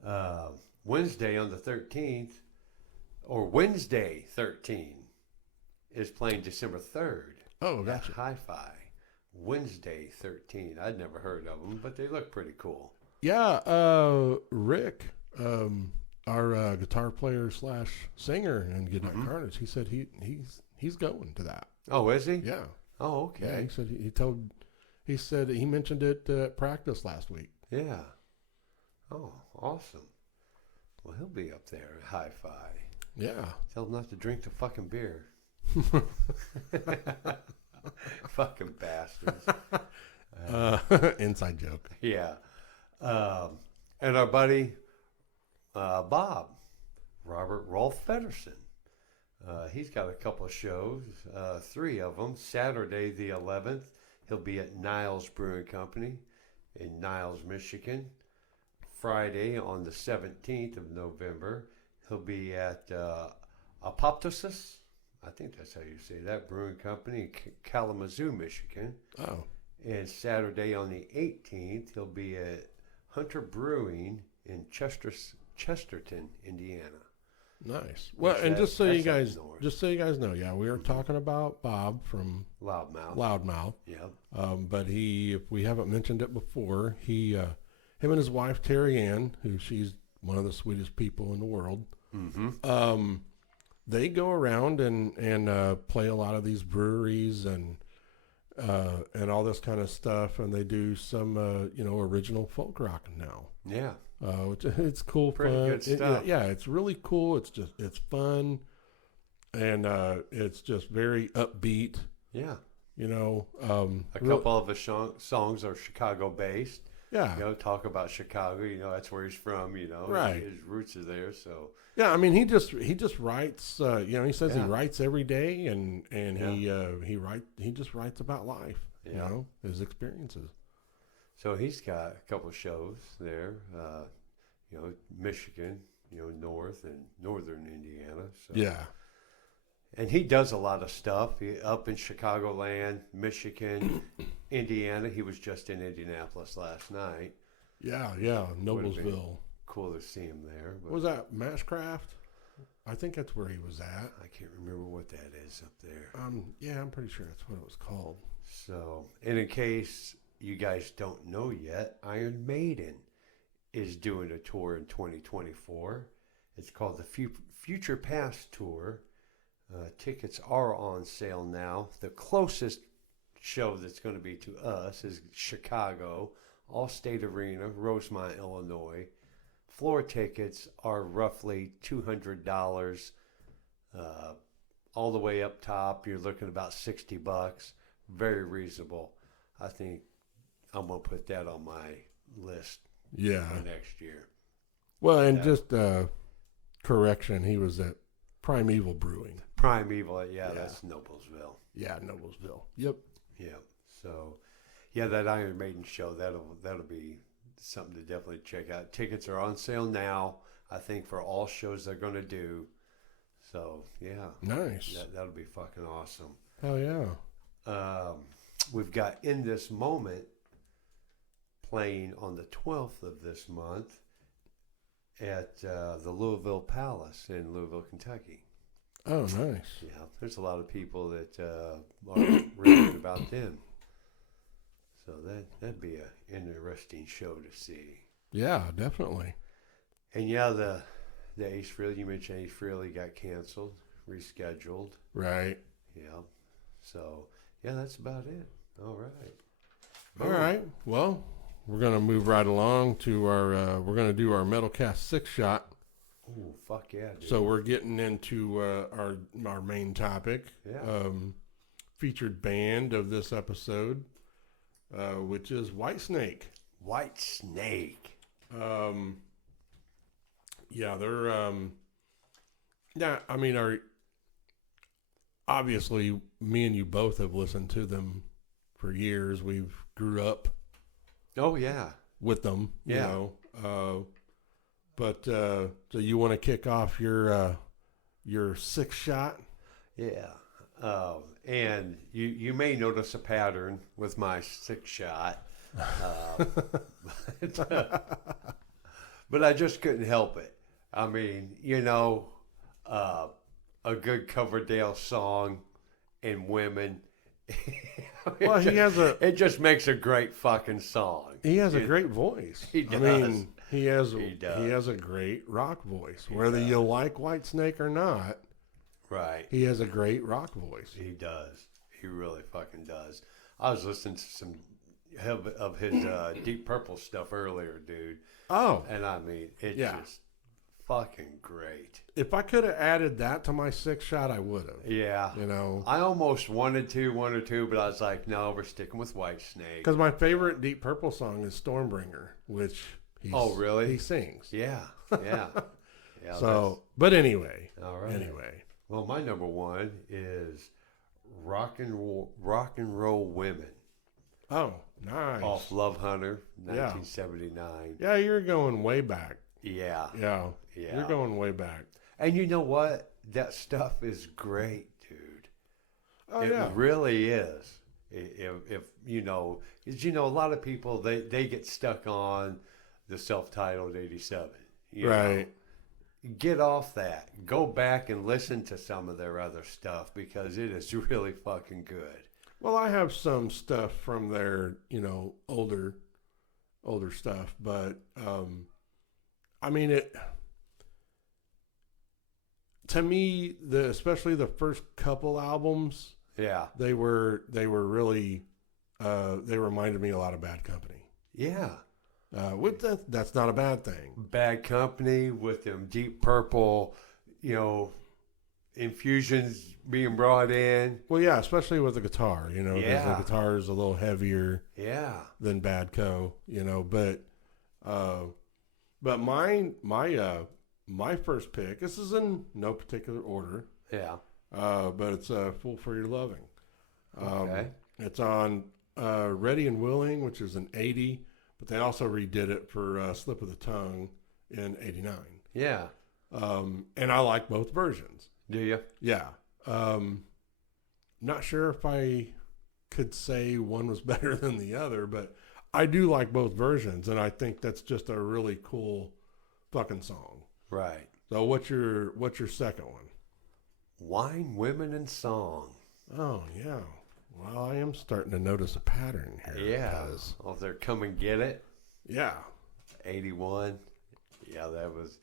Yeah. Wednesday on the 13th, or Wednesday 13, is playing December 3rd. Oh, gotcha. Hi-Fi. Wednesday 13. I'd never heard of them, but they look pretty cool. Yeah, Rick, our guitar player / singer in Goodnight Carnage, he said he's going to that. Oh, is he? Yeah. Oh, okay. Yeah, he said he mentioned it at practice last week. Yeah. Oh, awesome. Well, he'll be up there at Hi-Fi. Yeah. Tell him not to drink the fucking beer. Fucking bastards. Inside joke. Yeah. And our buddy Bob, Robert Rolf Feddersen. He's got a couple of shows, 3 of them. Saturday the 11th, he'll be at Niles Brewing Company in Niles, Michigan. Friday on the 17th of November, he'll be at Apoptosis. I think that's how you say that, Brewing Company in Kalamazoo, Michigan. Oh. And Saturday on the 18th, he'll be at Hunter Brewing in Chesterton, Indiana. Nice. Well, and just so you guys know, yeah, we are talking about Bob from Loudmouth. Yeah. But if we haven't mentioned it before, him and his wife Terry Ann, who she's one of the sweetest people in the world. Mm-hmm. They go around and play a lot of these breweries and all this kind of stuff, and they do some original folk rock now. Yeah. It's cool, pretty fun. good stuff. Yeah, it's really cool. It's fun, and it's just very upbeat. Yeah. A couple of the songs are Chicago based. Yeah. Talk about Chicago. That's where he's from. Right. His roots are there. So Yeah, I mean, he just writes. He says he Yeah. writes every day, and Yeah. he just writes about life. Yeah. His experiences. So he's got a couple of shows there. Michigan, North and Northern Indiana. So. Yeah. And he does a lot of stuff. Up in Chicagoland, Michigan, Indiana. He was just in Indianapolis last night. Yeah, Noblesville. Cool to see him there. But What was that, Mashcraft? I think that's where he was at. I can't remember what that is up there. Yeah, I'm pretty sure that's what it was called. So, and in case you guys don't know yet, Iron Maiden is doing a tour in 2024. It's called the Future Past Tour. Tickets are on sale now. The closest show that's going to be to us is Chicago, Allstate Arena, Rosemont, Illinois. Floor tickets are roughly $200. All the way up top, you're looking at about $60. Very reasonable. I think I'm going to put that on my list for next year. Well, and just correction, he was at Primeval Brewing. Primeval, that's Noblesville. Yeah, Noblesville. Yep. Yeah. So, that Iron Maiden show that'll be something to definitely check out. Tickets are on sale now. I think for all shows they're going to do. So nice. That'll be fucking awesome. Hell yeah. We've got In This Moment playing on the 12th of this month at the Louisville Palace in Louisville, Kentucky. Oh, nice. Yeah, there's a lot of people that are raving about them. So that'd be an interesting show to see. Yeah, definitely. And the Ace Frehley, you mentioned Ace Frehley got canceled, rescheduled. Right. Yeah. So, that's about it. All right. All right. Well, we're going to move right along to we're going to do our Metalcast 6-shot. Oh, fuck yeah, dude. So we're getting into our main topic. Yeah. Featured band of this episode, which is Whitesnake. Whitesnake. They're obviously me and you both have listened to them for years. We've grew up with them, you know. So you want to kick off your 6-shot? Yeah. And you may notice a pattern with my 6-shot. But I just couldn't help it. I mean, a good Coverdale song and women. Well, it just makes a great fucking song. He has a great voice. He does. I mean, he has a great rock voice. Whether you like Whitesnake or not, right? He has a great rock voice. He does. He really fucking does. I was listening to some of his Deep Purple stuff earlier, dude. Oh, and I mean, it's just fucking great. If I could have added that to my 6-shot, I would have. Yeah. I almost wanted to, but I was like, no, we're sticking with Whitesnake. Because my favorite Deep Purple song is Stormbringer, which really? He sings. Yeah. So, but anyway. All right. Anyway. Well, my number one is Rock and Roll Women. Oh, nice. Off Love Hunter, 1979. Yeah, you're going way back. Yeah. You're going way back. And you know what? That stuff is great, dude. Oh, it really is. If a lot of people, they get stuck on the self-titled 87. Right. Get off that. Go back and listen to some of their other stuff because it is really fucking good. Well, I have some stuff from their, older stuff, but I mean to me, especially the first couple albums, they were really they reminded me a lot of Bad Company. Yeah. That's not a bad thing. Bad Company with them Deep Purple, infusions being brought in. Well, yeah, especially with the guitar, you know, because Yeah. the guitar is a little heavier Yeah. than Badco, you know. But my first pick. This is in no particular order. Yeah. But it's "Fool for Your Loving." Okay. It's on "Ready and Willing," which is an '80, but they also redid it for "Slip of the Tongue" in '89. Yeah. And I like both versions. Do you? Yeah. Not sure if I could say one was better than the other, but I do like both versions, and I think that's just a really cool fucking song. Right. So what's your second one? Wine, Women, and Song. Oh yeah. Well, I am starting to notice a pattern here. Yeah. Oh, they're Come and Get It. Yeah. 81. Yeah, that was,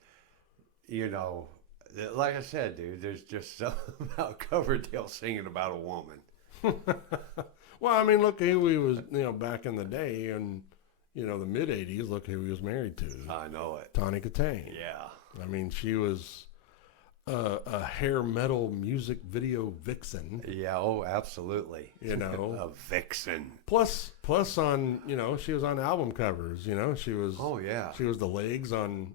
you know, like I said, dude, there's just something about Coverdale singing about a woman. Well, I mean, look who he was, you know, back in the day, and you know, the mid '80s. Look who he was married to. I know it. Tawny Katane. Yeah. I mean, she was a hair metal music video vixen. Yeah. Oh, absolutely. You know, A vixen. plus on, you know, she was on album covers. You know, she was. Oh yeah. She was the legs on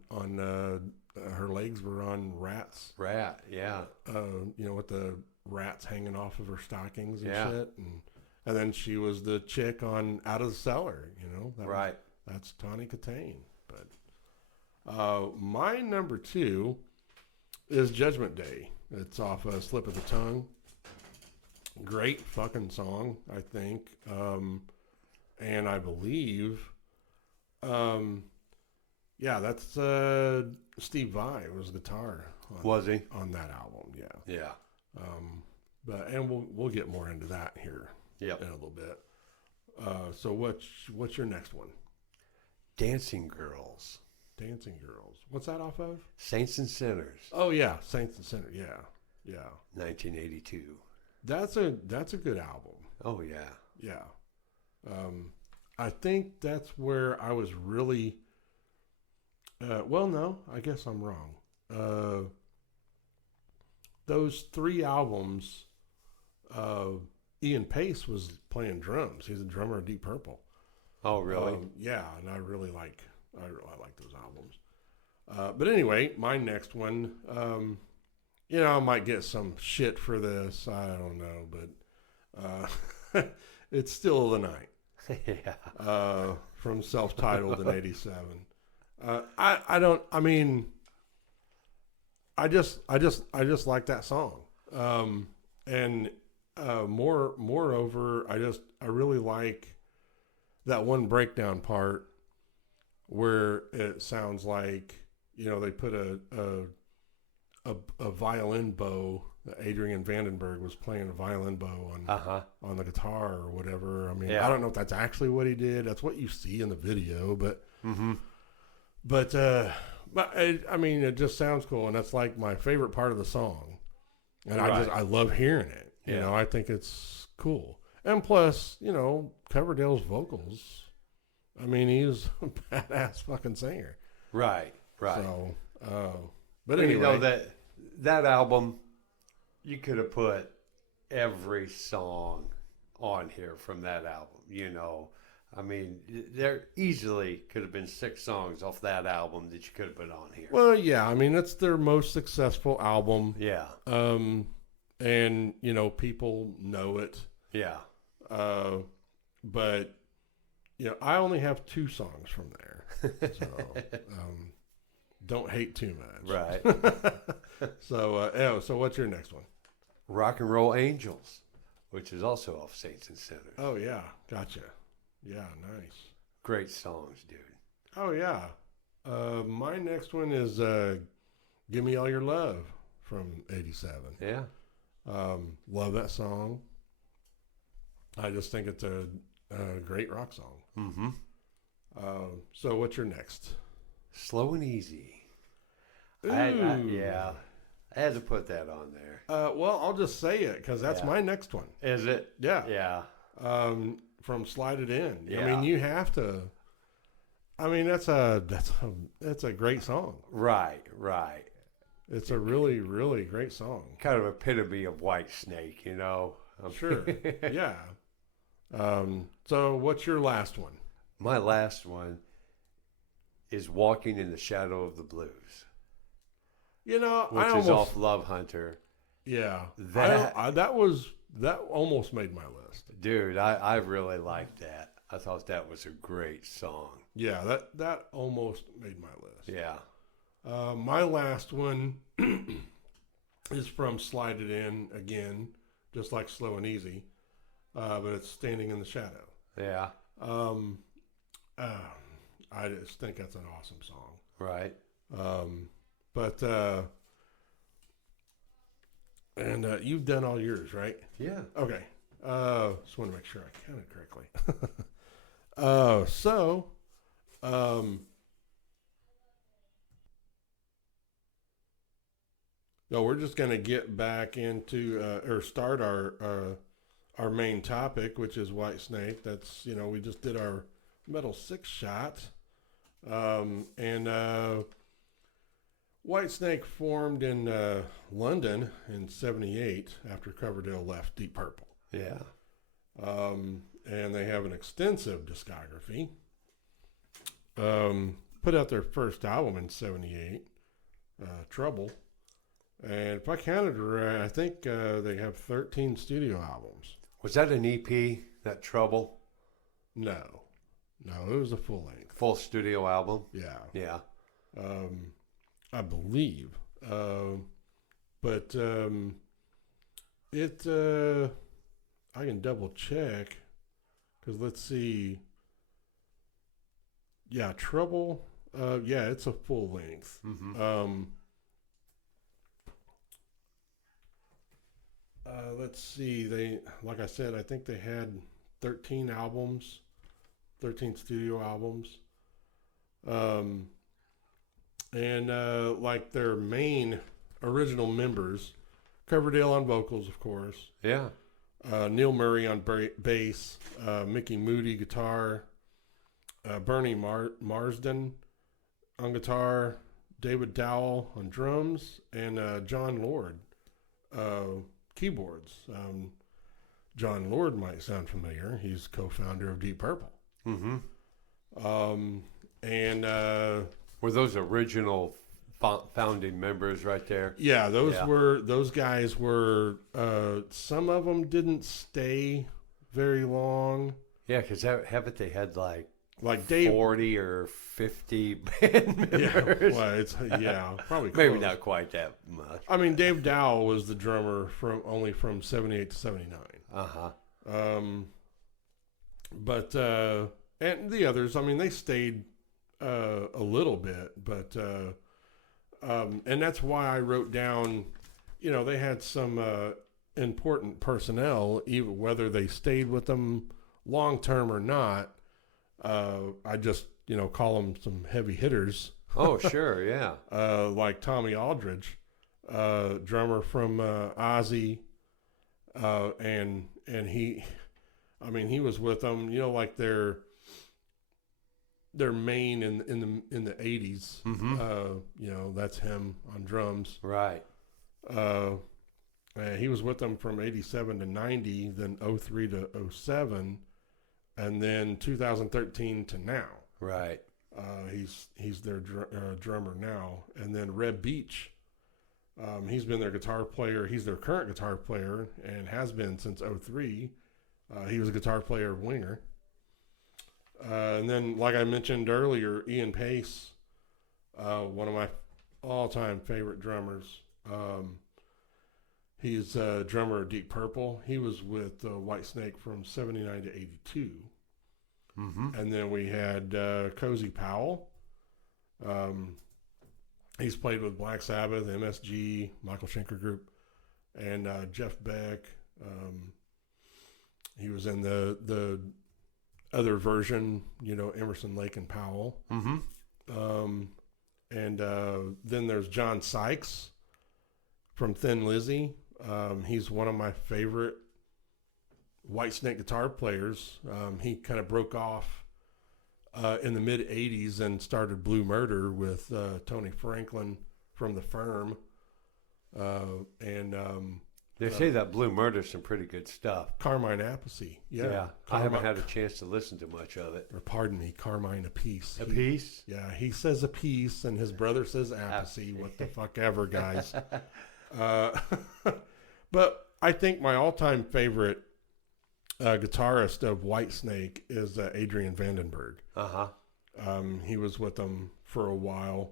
her legs were on rats. Rat. Yeah. You know, with the rats hanging off of her stockings and Yeah. shit, and then she was the chick on Out of the Cellar. You know, Right. That's Tawny Katane. But my number 2 is Judgment Day. It's off a Slip of the Tongue. Great fucking song, I think. And I believe, yeah, that's Steve Vai was guitar Was he? on that album. Yeah. Yeah. And we'll get more into that here Yep. in a little bit. So what's your next one? Dancing Girls. Dancing Girls. What's that off of? Saints and Sinners. Oh yeah, Saints and Sinners. Yeah. 1982. That's a good album. Oh yeah. Yeah. I think that's where I was really. Well, no, I guess I'm wrong. Those 3 albums, Ian Pace was playing drums. He's a drummer of Deep Purple. Oh really? Yeah, and I really like those albums. But anyway, my next one, you know, I might get some shit for this. I don't know, but it's Still the Night. Yeah. From Self-Titled in '87. I just like that song. And moreover, I really like that one breakdown part where it sounds like, you know, they put a violin bow. Adrian Vandenberg was playing a violin bow on the guitar or whatever. I mean, Yeah. I don't know if that's actually what he did. That's what you see in the video, but Mm-hmm. I mean, it just sounds cool, and that's like my favorite part of the song. And Right. I love hearing it. You Yeah. know, I think it's cool. And plus, you know, Coverdale's vocals. I mean, he's a badass fucking singer. Right. Right. So, but You anyway, know that album, you could have put every song on here from that album. You know, I mean, there easily could have been 6 songs off that album that you could have put on here. well, yeah, I mean, it's their most successful album. Yeah. And you know, people know it. Yeah. But you know, I only have 2 songs from there, so don't hate too much. Right. So, so what's your next one? Rock and Roll Angels, which is also off Saints and Sinners. Oh yeah, gotcha. Yeah, nice. Great songs, dude. Oh yeah. My next one is "Give Me All Your Love" from '87. Yeah. Love that song. I just think it's a great rock song. Mm-hmm. So what's your next? Slow and Easy. Ooh. Yeah. I had to put that on there. Well, I'll just say it because that's Yeah. my next one. Is it? Yeah. Yeah. From Slide It In. I Yeah. mean, you have to. I mean, that's a great song. Right. Right. It's a really, really great song. Kind of epitome of Whitesnake, you know. Sure. Yeah. So what's your last one? My last one is Walking in the Shadow of the Blues, You know, which I is almost off Love Hunter. yeah. That That almost made my list. dude, I really liked that. I thought that was a great song. Yeah, that almost made my list. Yeah. My last one is from Slide It In again, just like Slow and Easy, but it's Standing in the Shadow. Yeah. Um, I just think that's an awesome song. Right. But you've done all yours, right? Yeah. Okay. Just want to make sure I counted correctly. So, no, we're just going to get back into or start our main topic, which is Whitesnake. That's we just did our Metal Six shot, and Whitesnake formed in London in '78 after Coverdale left Deep Purple. Yeah. And they have an extensive discography. Put out their first album in '78, Trouble. And if I counted right, I think they have 13 studio albums. Was that an EP, that Trouble? No, it was a full length. Full studio album? Yeah. Yeah. I believe. But I can double check because let's see. Yeah, Trouble. Yeah, it's a full length. Mm-hmm. Let's see. Like I said, I think they had 13 albums, 13 studio albums. And like their main original members, Coverdale on vocals, of course. Yeah. Neil Murray on bass, Mickey Moody guitar, Bernie Marsden on guitar, David Dowell on drums, and John Lord keyboards. John Lord might sound familiar. He's co-founder of Deep Purple. Mm-hmm. And were those original founding members right there? Yeah, those guys were. Some of them didn't stay very long. Yeah, because haven't they had like Dave 40 or 50 band members? Probably maybe close. not quite that much. I mean, Dave Dowell was the drummer from '78 to '79. But and the others, I mean, they stayed a little bit, but and that's why I wrote down. They had some important personnel, even whether they stayed with them long term or not. I just call them some heavy hitters. Oh, sure, yeah. Like Tommy Aldridge, drummer from Ozzy, and he was with them. Like their main in the 80s. Mm-hmm. That's him on drums. Right. He was with them from '87 to '90, then '03 to '07. And then 2013 to now. Right. He's their drummer now. And then Reb Beach, he's been their guitar player. He's their current guitar player and has been since '03. He was a guitar player of Winger. And then, like I mentioned earlier, Ian Pace, one of my all-time favorite drummers. He's a drummer of Deep Purple. He was with Whitesnake from '79 to '82. Mm-hmm. And then we had Cozy Powell. He's played with Black Sabbath, MSG, Michael Schenker Group, and Jeff Beck. He was in the other version, Emerson, Lake, and Powell. Mm-hmm. And then there's John Sykes from Thin Lizzy. He's one of my favorite Whitesnake guitar players. He kind of broke off in the mid 80s and started Blue Murder with Tony Franklin from The Firm. And They say that Blue Murder's some pretty good stuff. Carmine Appice. Yeah. I haven't had a chance to listen to much of it. Or pardon me, Carmine Appice. A piece? Yeah, he says Appice and his brother says Appice. What the fuck ever, guys. But I think my all-time favorite guitarist of Whitesnake is Adrian Vandenberg. Uh-huh. He was with them for a while.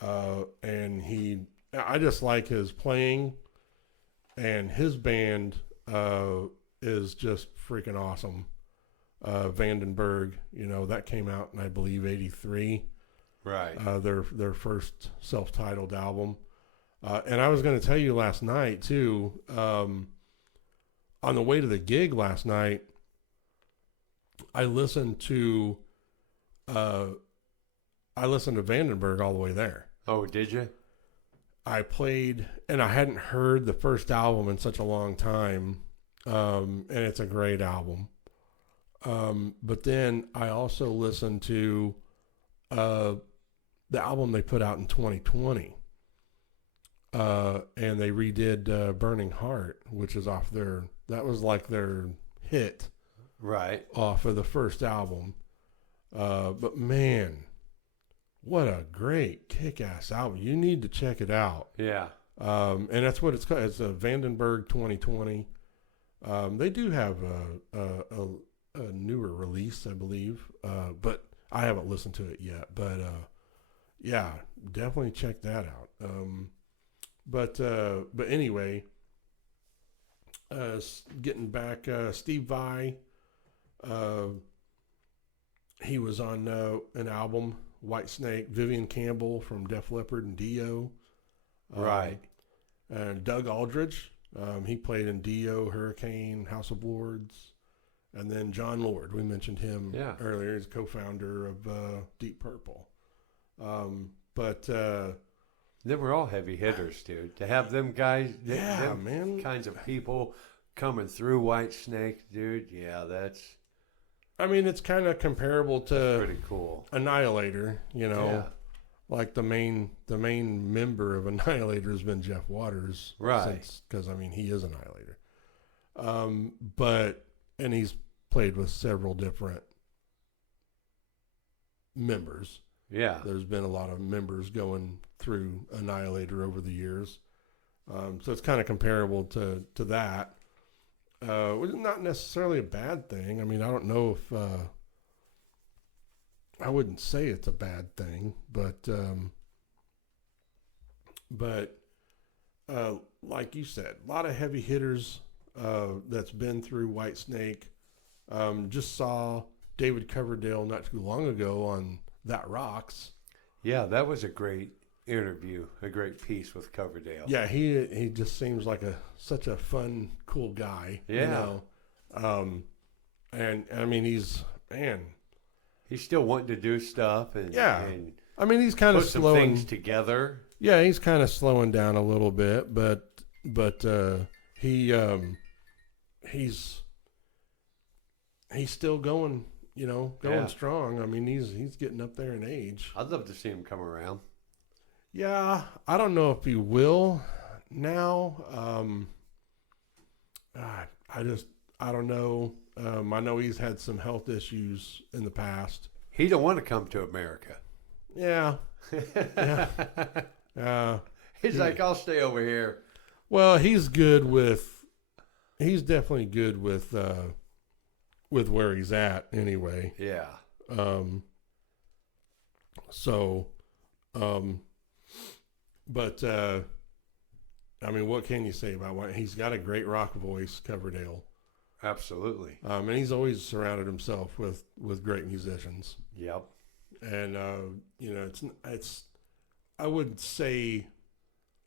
And I just like his playing, and his band is just freaking awesome. Vandenberg, that came out in, I believe, 83. Right. Their first self-titled album. And I was going to tell you last night too, on the way to the gig last night, I listened to Vandenberg all the way there. Oh, did you? I played, and I hadn't heard the first album in such a long time, and it's a great album. But then I also listened to the album they put out in 2020, and they redid Burning Heart, which is that was like their hit, right, off of the first album. But man, what a great kick-ass album. You need to check it out. Yeah. And that's what it's called. It's a Vandenberg 2020. They do have a newer release, I believe, but I haven't listened to it yet. But yeah, definitely check that out. But anyway, getting back, Steve Vai, he was on an album, Whitesnake. Vivian Campbell from Def Leppard and Dio. Right. And Doug Aldridge, he played in Dio, Hurricane, House of Lords. And then John Lord, we mentioned him earlier. He's co-founder of Deep Purple. They were all heavy hitters, dude. To have them guys, man, kinds of people coming through Whitesnake, dude. Yeah, that's. I mean, it's kind of comparable to pretty cool. Annihilator, like the main member of Annihilator has been Jeff Waters, right? Because I mean, he is Annihilator. And he's played with several different members. Yeah, there's been a lot of members going through Annihilator over the years, so it's kind of comparable to that. Which is not necessarily a bad thing. I mean, I don't know if I wouldn't say it's a bad thing, but like you said, a lot of heavy hitters that's been through Whitesnake. Just saw David Coverdale not too long ago on That Rocks. Yeah, that was a great interview, a great piece with Coverdale. Yeah, he just seems like such a fun, cool guy. Yeah. And I mean, he's still wanting to do stuff and I mean, he's kind of put some slowing things together. Yeah, he's kind of slowing down a little bit, but he's still going, strong. I mean, he's getting up there in age. I'd love to see him come around. Yeah, I don't know if he will now. I don't know. I know he's had some health issues in the past. He don't want to come to America. Yeah. He's like, I'll stay over here. Well, he's definitely good with where he's at anyway. Yeah. But I mean, what can you say about why he's got a great rock voice, Coverdale. Absolutely. And he's always surrounded himself with great musicians. Yep. And it's I wouldn't say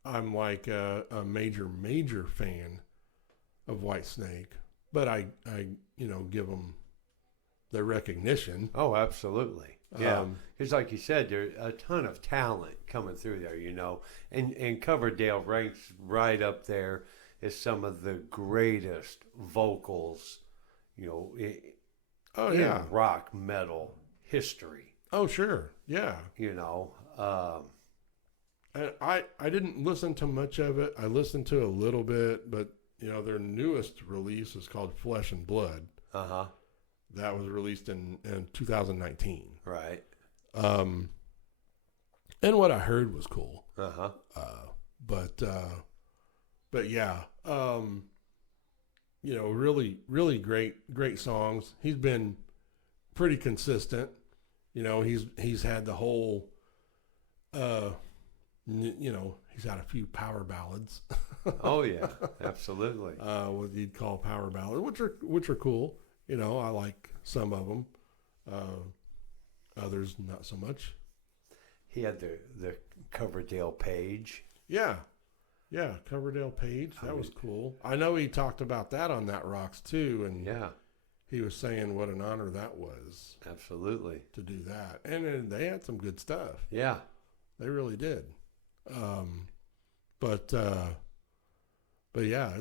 I'm like a major fan of Whitesnake, but I give them the recognition. Oh, absolutely. Yeah, because like you said, there's a ton of talent coming through there, and Coverdale ranks right up there as some of the greatest vocals, in rock metal history. Oh, sure, yeah. And I didn't listen to much of it. I listened to a little bit, but their newest release is called Flesh and Blood. Uh-huh. That was released in 2019. Right. And what I heard was cool. Uh-huh. But yeah, really, really great songs. He's been pretty consistent. He's had the whole, he's had a few power ballads. Oh yeah, absolutely. What you'd call power ballads, which are cool. I like some of them. Others not so much. He had the Coverdale Page. Yeah, Coverdale Page. That was cool. I know he talked about that on That Rocks too, and Yeah, he was saying what an honor that was absolutely. to do that. And they had some good stuff. Yeah. They really did. But yeah,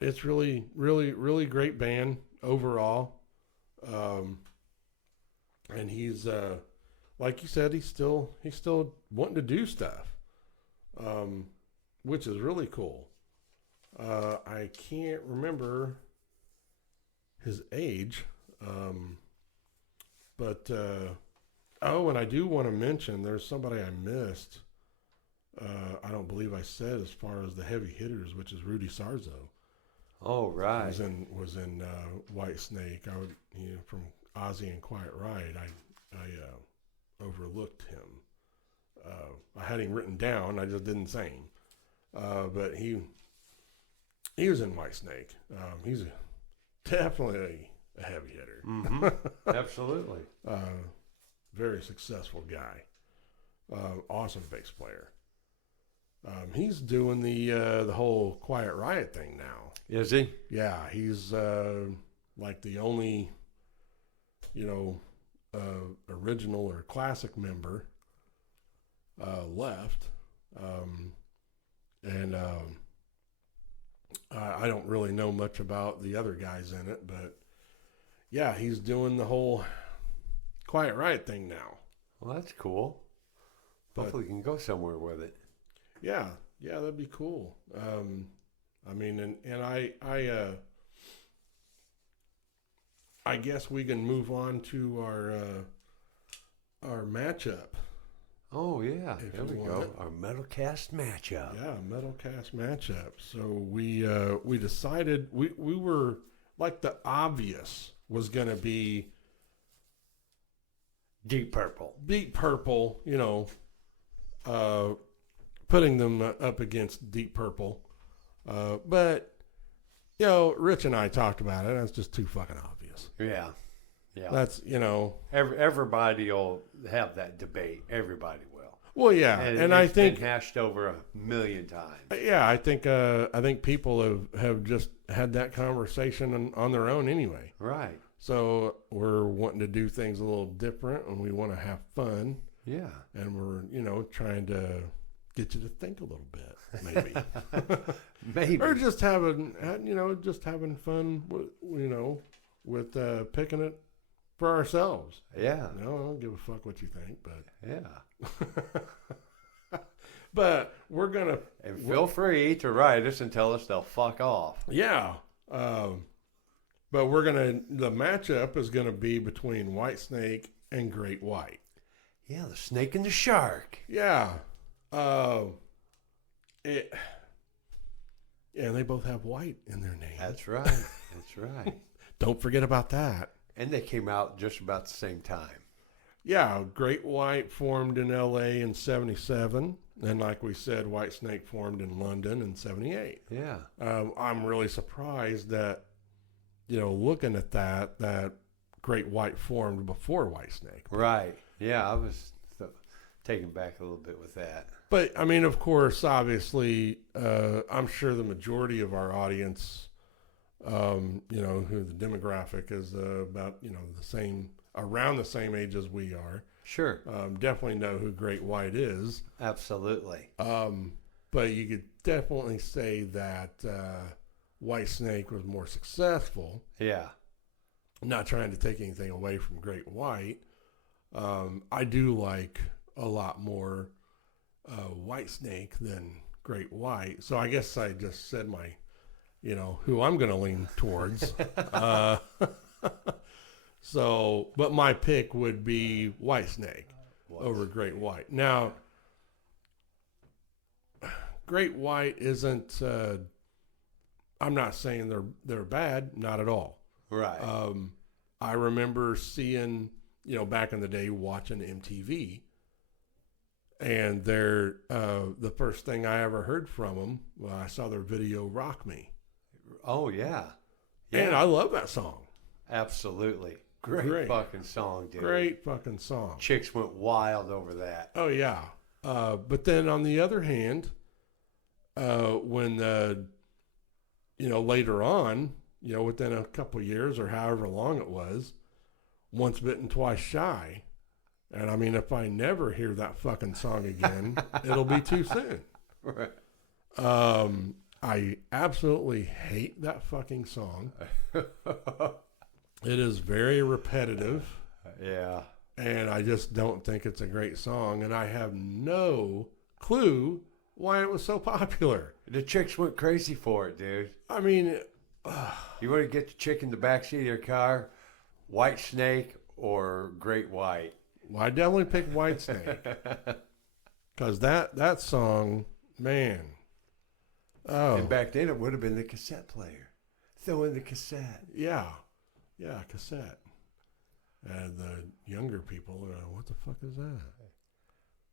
it's really, really, really great band overall. And he's like you said, he's still wanting to do stuff, which is really cool. I can't remember his age, but and I do want to mention there's somebody I missed. I don't believe I said as far as the heavy hitters, which is Rudy Sarzo. Oh right. Was in Whitesnake. From Ozzy and Quiet Riot. I overlooked him. I had him written down. I just didn't say him. But he was in Whitesnake. He's definitely a heavy hitter. Mm-hmm. Absolutely. Very successful guy. Awesome bass player. He's doing the whole Quiet Riot thing now. Is he? Yeah, he's like the only, original or classic member left. I don't really know much about the other guys in it, but yeah, he's doing the whole Quiet Riot thing now. Well, that's cool. Hopefully, we can go somewhere with it. Yeah, that'd be cool. I guess we can move on to our matchup. Oh yeah, there we go. It. Our Metalcast matchup. Yeah, Metalcast matchup. So we decided we were like the obvious was going to be Deep Purple. Deep Purple, putting them up against Deep Purple. But Rich and I talked about it. That's just too fucking obvious. Yeah. That's everybody will have that debate. Everybody will. Well, yeah, and I think been hashed over 1,000,000 times. Yeah, I think people have just had that conversation on their own anyway. Right. So we're wanting to do things a little different, and we want to have fun. Yeah. And we're trying to get you to think a little bit, maybe. Maybe. Or just having fun with picking it for ourselves. Yeah. I don't give a fuck what you think, but yeah. But we're gonna feel free to write us and tell us they'll fuck off. Yeah. But the matchup is gonna be between Whitesnake and Great White. Yeah, the snake and the shark. Yeah. And they both have white in their name. That's right. That's right. Don't forget about that. And they came out just about the same time. Yeah, Great White formed in L.A. in 1977. And like we said, Whitesnake formed in London in 1978. Yeah. I'm really surprised that, looking at that Great White formed before Whitesnake. Right. Yeah, I was taken back a little bit with that. But, I mean, of course, obviously, I'm sure the majority of our audience, who the demographic is about, around the same age as we are. Sure. Definitely know who Great White is. Absolutely. But you could definitely say that Whitesnake was more successful. Yeah. Not trying to take anything away from Great White. I do like a lot more Whitesnake than Great White. So I guess I just said who I'm going to lean towards. But my pick would be Whitesnake over Great White. Now, Great White isn't. I'm not saying they're bad, not at all. Right. I remember seeing, back in the day, watching MTV, and the first thing I ever heard from them, well, I saw their video "Rock Me." Oh yeah. And I love that song. Absolutely. Great fucking song, dude. Great fucking song. Chicks went wild over that. Oh yeah. But then on the other hand, when later on, within a couple of years or however long it was, Once Bitten, Twice Shy. And I mean, if I never hear that fucking song again, it'll be too soon. Right. I absolutely hate that fucking song. It is very repetitive. Yeah. And I just don't think it's a great song. And I have no clue why it was so popular. The chicks went crazy for it, dude. I mean, you want to get the chick in the backseat of your car, Whitesnake or Great White? well, I definitely pick Whitesnake. Because that song, man. Oh. And back then it would have been the cassette player. Throw in the cassette. Yeah. Yeah, cassette. And the younger people are like, what the fuck is that?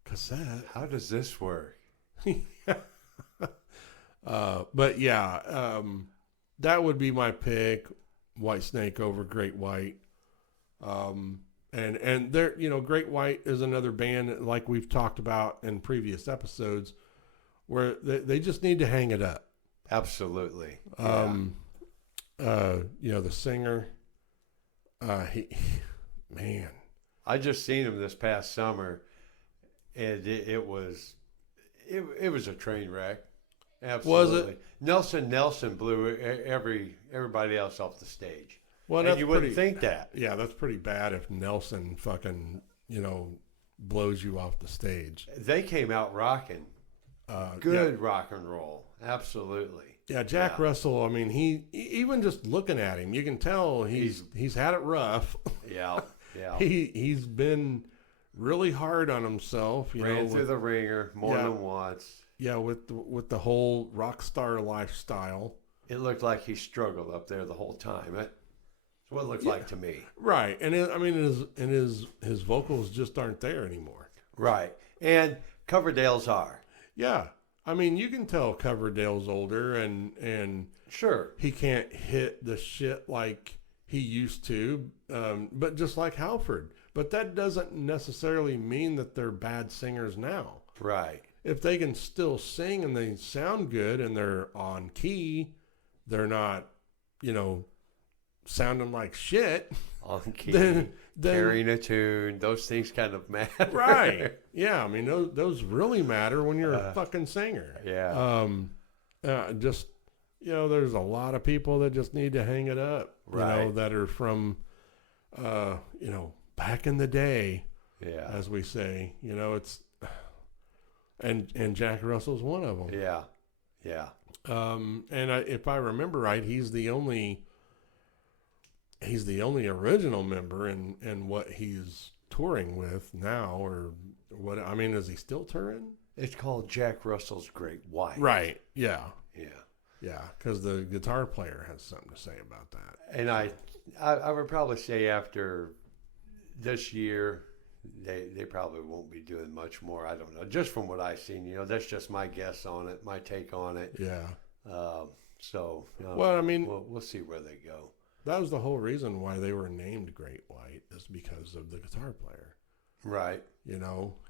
Cassette? How does this work? But yeah, that would be my pick. Whitesnake over Great White. And there, Great White is another band like we've talked about in previous episodes where they just need to hang it up. Absolutely. The singer, man. I just seen him this past summer, and it was a train wreck. Absolutely. Was it? Nelson blew everybody else off the stage. Well, and you wouldn't think that. Yeah, that's pretty bad if Nelson fucking, blows you off the stage. They came out rocking. Good rock and roll. Absolutely. Yeah, Jack Russell, I mean, he even just looking at him, you can tell he's had it rough. Yeah. Yeah. He's been really hard on himself. Ran through the ringer more than once. Yeah, with the whole rock star lifestyle. It looked like he struggled up there the whole time. That's what it looked like to me. Right, and his vocals just aren't there anymore. Right, and Coverdale's are. Yeah, I mean, you can tell Coverdale's older, and sure he can't hit the shit like he used to. But just like Halford, but that doesn't necessarily mean that they're bad singers now. Right. If they can still sing and they sound good and they're on key, they're not, sounding like shit. On key, then carrying a tune, those things kind of matter. Right. Yeah, I mean, those really matter when you're a fucking singer. Yeah. There's a lot of people that just need to hang it up, right. That are from, back in the day, as we say, it's, and Jack Russell's one of them. Yeah. Yeah. If I remember right, he's the only original member in what he's touring with now, or what? I mean, is he still touring? It's called Jack Russell's Great White. Right. Yeah. Yeah. Yeah, because the guitar player has something to say about that. And I would probably say after this year, they probably won't be doing much more. I don't know. Just from what I've seen, that's just my guess on it, my take on it. Yeah. Well, I mean, we'll see where they go. That was the whole reason why they were named Great White, is because of the guitar player. Right.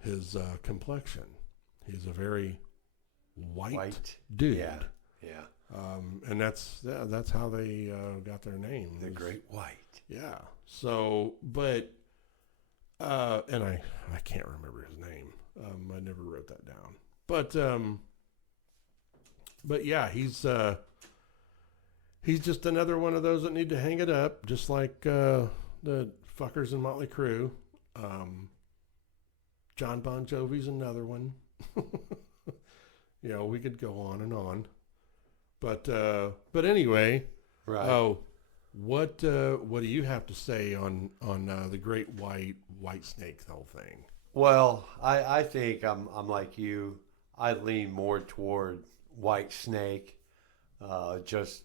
His complexion. He's a very white dude. Yeah. Yeah. And that's how they got their name. The Great White. Yeah. So, but, and I can't remember his name. I never wrote that down. But yeah, he's just another one of those that need to hang it up, just like the fuckers in Motley Crue. John Bon Jovi's another one. We could go on and on. But anyway, Right. what do you have to say on the Great Whitesnake whole thing? Well, I think I'm like you. I lean more toward Whitesnake. Just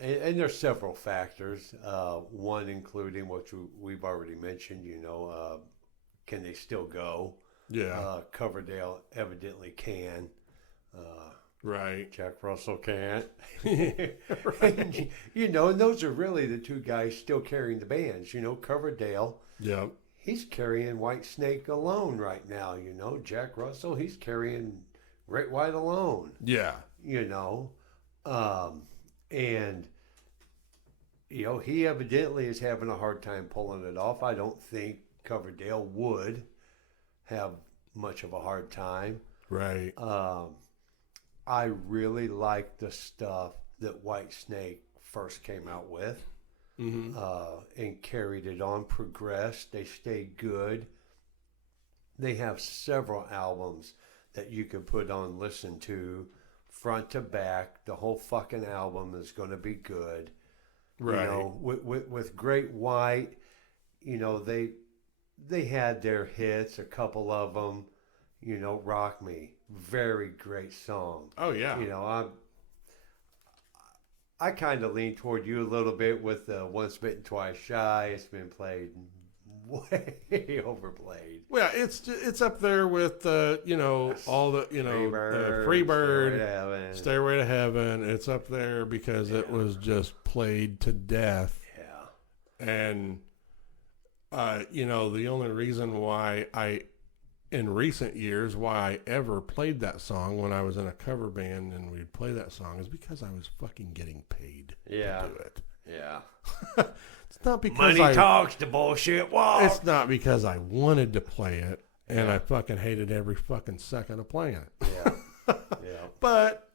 and there's several factors. One including what we've already mentioned. Can they still go? Yeah, Coverdale evidently can. right. Jack Russell can't. Right. And those are really the two guys still carrying the bands. Coverdale, Yeah, he's carrying Whitesnake alone right now. Jack Russell, he's carrying Great White alone. yeah, And he evidently is having a hard time pulling it off. I don't think Coverdale would have much of a hard time. right. I really like the stuff that Whitesnake first came out with, and carried it on, progressed. They stayed good. They have several albums that you could put on, listen to, front to back. The whole fucking album is going to be good. Right. With Great White, they had their hits, a couple of them. Rock Me, very great song. Oh yeah. I kind of lean toward you a little bit with Once Bitten, Twice Shy. It's been played way overplayed. Well, it's up there with all the Freebird, Stairway to Heaven. It's up there because it was just played to death. Yeah. And the only reason why in recent years, why I ever played that song when I was in a cover band and we'd play that song is because I was fucking getting paid to do it. Yeah. It's not because Money talks, the bullshit walks. It's not because I wanted to play it and I fucking hated every fucking second of playing it. Yeah. Yeah. But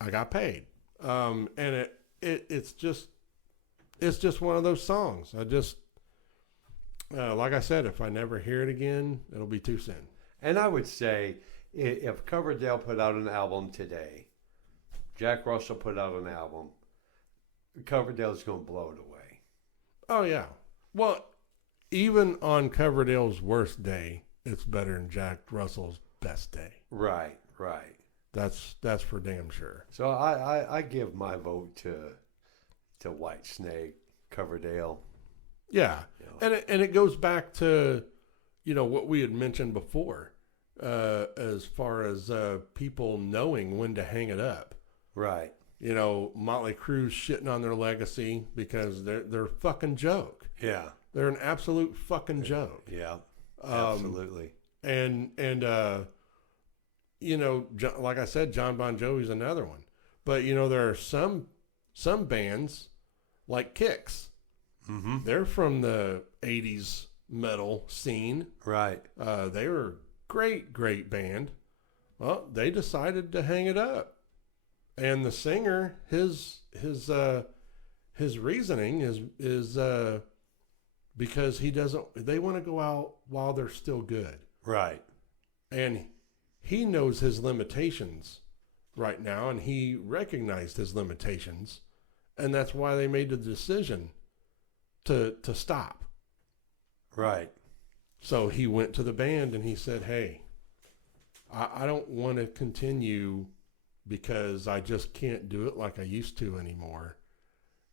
I got paid. And it's just one of those songs. I just like I said, if I never hear it again, it'll be too soon. And I would say if Coverdale put out an album today, Jack Russell put out an album, Coverdale's going to blow it away. Oh, yeah. Well, even on Coverdale's worst day, it's better than Jack Russell's best day. Right. That's for damn sure. So I give my vote to Whitesnake, Coverdale. Yeah. And it goes back to, what we had mentioned before, as far as people knowing when to hang it up. Right. Motley Crue's shitting on their legacy because they're a fucking joke. Yeah. They're an absolute fucking joke. Yeah. Absolutely. And like I said, John Bon Jovi's another one. But there are some bands like Kix. Mm-hmm. They're from the 80s metal scene. Right. They were a great band. Well, they decided to hang it up. And the singer, his reasoning is because they want to go out while they're still good. Right. And he knows his limitations right now, and he recognized his limitations, and that's why they made the decision to stop. Right. So he went to the band and he said, hey, I don't want to continue because I just can't do it like I used to anymore.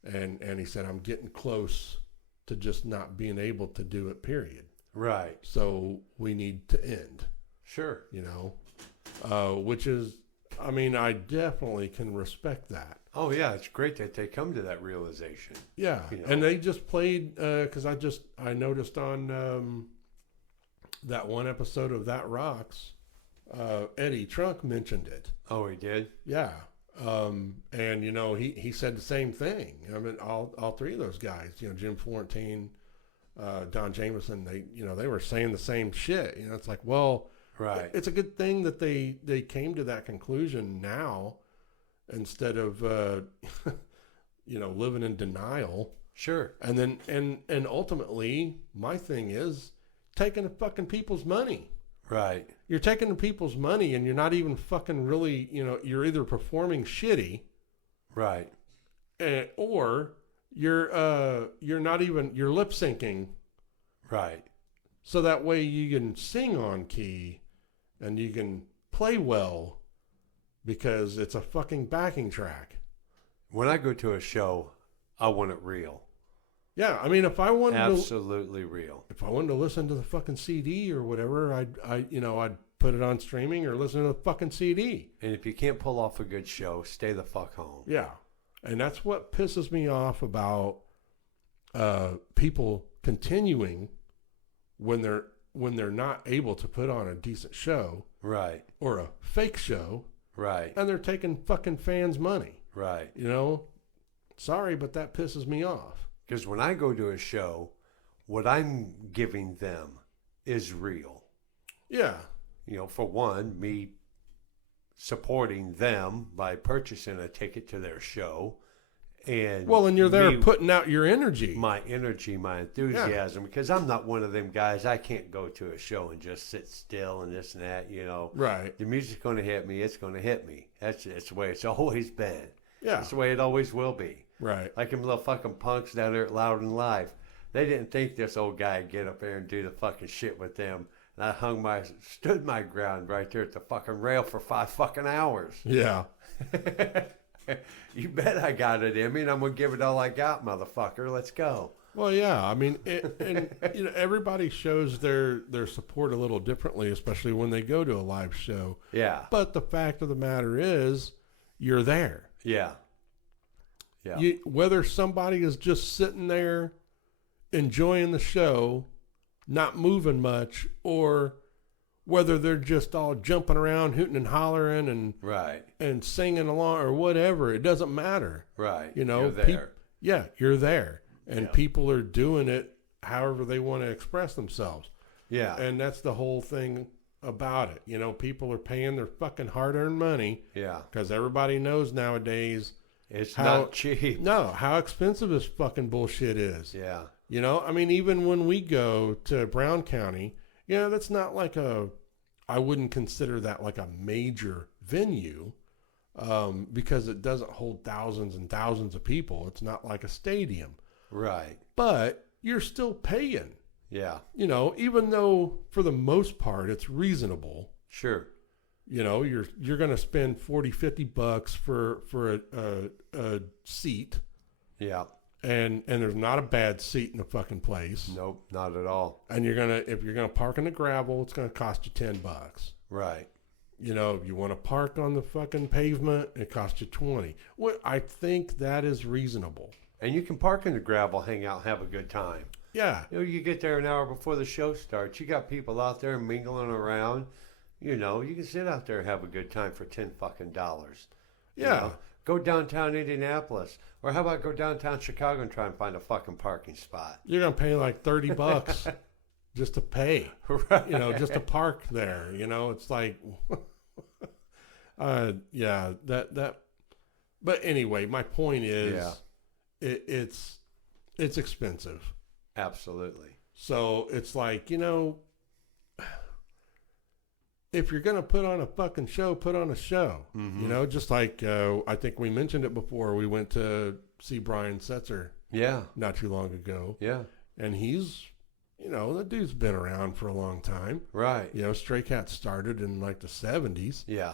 And he said, I'm getting close to just not being able to do it, period. Right. So we need to end. Sure. Which is, I definitely can respect that. Oh, yeah. It's great that they come to that realization. Yeah. And they just played, because I noticed on that one episode of That Rocks, Eddie Trunk mentioned it. Oh, he did? Yeah. And, he said the same thing. All three of those guys, Jim Florentine, Don Jameson, they were saying the same shit. It's like, well, right. It's a good thing that they came to that conclusion now instead of, living in denial. Sure. And then, and ultimately my thing is taking the fucking people's money. Right. You're taking the people's money and you're not even fucking really, you're either performing shitty, Right. or you're not even, you're lip syncing. Right. So that way you can sing on key and you can play well because it's a fucking backing track. When I go to a show, I want it real. Yeah, I mean, if I wanted absolutely real. If I wanted to listen to the fucking CD or whatever, I'd put it on streaming or listen to the fucking CD. And if you can't pull off a good show, stay the fuck home. Yeah, and that's what pisses me off about people continuing when they're not able to put on a decent show, right, or a fake show, right, and they're taking fucking fans' money, right. Sorry, but that pisses me off. Because when I go to a show, what I'm giving them is real. Yeah. For one, me supporting them by purchasing a ticket to their show. And you're there putting out your energy. My energy, my enthusiasm. Because I'm not one of them guys. I can't go to a show and just sit still and this and that, Right. The music's going to hit me. It's going to hit me. That's the way it's always been. Yeah. That's the way it always will be. Right. Like them little fucking punks down there at Loud and Live. They didn't think this old guy would get up there and do the fucking shit with them. And I stood my ground right there at the fucking rail for 5 fucking hours. Yeah. You bet I got it in me, and I'm going to give it all I got, motherfucker. Let's go. Well, yeah. I mean, everybody shows their support a little differently, especially when they go to a live show. Yeah. But the fact of the matter is, you're there. Yeah. Yeah. Whether somebody is just sitting there enjoying the show, not moving much, or whether they're just all jumping around, hooting and hollering and right, and singing along or whatever, it doesn't matter. Right. You're there. You're there. And people are doing it however they want to express themselves. Yeah. And that's the whole thing about it. People are paying their fucking hard-earned money. Yeah. Because everybody knows nowadays it's not cheap. No, how expensive this fucking bullshit is. Yeah. I mean, even when we go to Brown County, that's not like I wouldn't consider that like a major venue, because it doesn't hold thousands and thousands of people. It's not like a stadium. Right. But you're still paying. Yeah. Even though for the most part it's reasonable. Sure. You're going to spend $40-$50 for a seat. Yeah. And there's not a bad seat in the fucking place. Nope, not at all. And if you're gonna park in the gravel, it's gonna cost you $10. Right. If you want to park on the fucking pavement, it costs you $20. Well, I think that is reasonable. And you can park in the gravel, hang out, have a good time. Yeah. You get there an hour before the show starts. You got people out there mingling around. You can sit out there and have a good time for $10 fucking dollars. Yeah. Go downtown Indianapolis. Or how about go downtown Chicago and try and find a fucking parking spot? You're going to pay like $30 just to pay. Right. Just to park there. It's like, that. But anyway, my point is, it's expensive. Absolutely. So it's like, if you're going to put on a fucking show, put on a show. Mm-hmm. Just like I think we mentioned it before. We went to see Brian Setzer. Yeah. Not too long ago. Yeah. And he's, that dude's been around for a long time. Right. Stray Cats started in like the 70s. Yeah.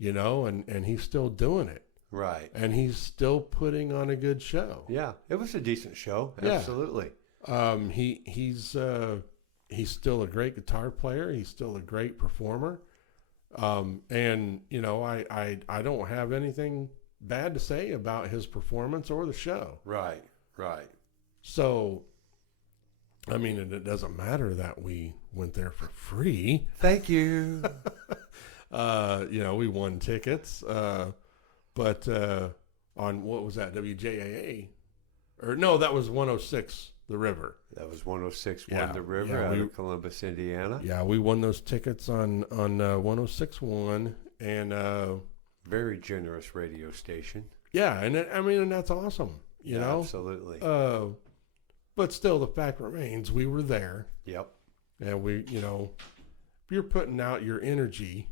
And he's still doing it. Right. And he's still putting on a good show. Yeah. It was a decent show. Yeah. Absolutely. He's still a great guitar player. He's still a great performer. And I don't have anything bad to say about his performance or the show. Right. Right. So, I mean, it doesn't matter that we went there for free. Thank you. We won tickets. But on, what was that? WJAA? Or no, that was 106 The River. That was 106.1 The River out of Columbus, Indiana. Yeah, we won those tickets on 106.1 and very generous radio station. Yeah, and that's awesome. You know, absolutely. But still, the fact remains, we were there. Yep. And we, if you're putting out your energy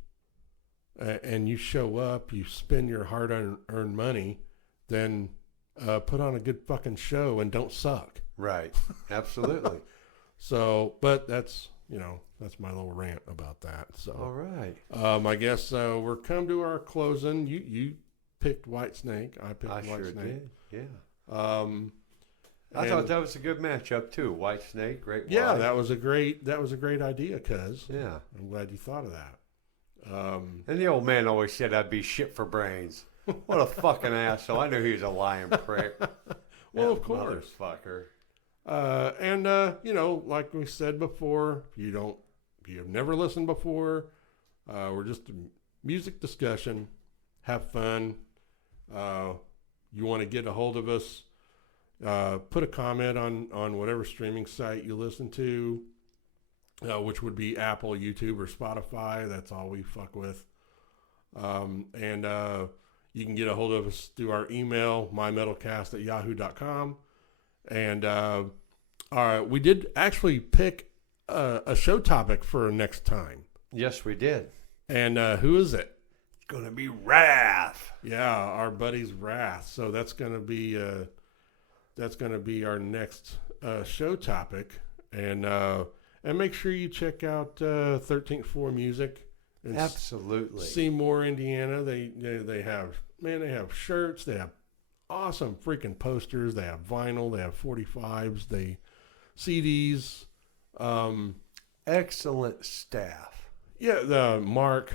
and you show up, you spend your hard-earned money, then put on a good fucking show and don't suck. Right. Absolutely. So, but that's my little rant about that. So, all right. I guess we're come to our closing. You picked Whitesnake. I picked I Whitesnake. sure did. Yeah. I And- thought that was a good matchup too. Whitesnake, great. Yeah, wide. that was a great idea, cuz. Yeah. I'm glad you thought of that. And the old man always said I'd be shit for brains. What a fucking asshole! I knew he was a lying prick. Well, That of course. motherfucker. And like we said before, if you have never listened before, we're just a music discussion. Have fun. You want to get a hold of us, put a comment on whatever streaming site you listen to, which would be Apple, YouTube, or Spotify. That's all we fuck with. And you can get a hold of us through our email, mymetalcast@yahoo.com. And all right, we did actually pick a show topic for next time. Yes, we did. And who is it? It's gonna be Wrath. Yeah, our buddy's Wrath. So that's gonna be our next show topic. And make sure you check out 13th Floor Music. In Absolutely. Seymour, Indiana. They have shirts. They have awesome freaking posters. They have vinyl. They have 45s. They CDs. Excellent staff. Yeah, Mark.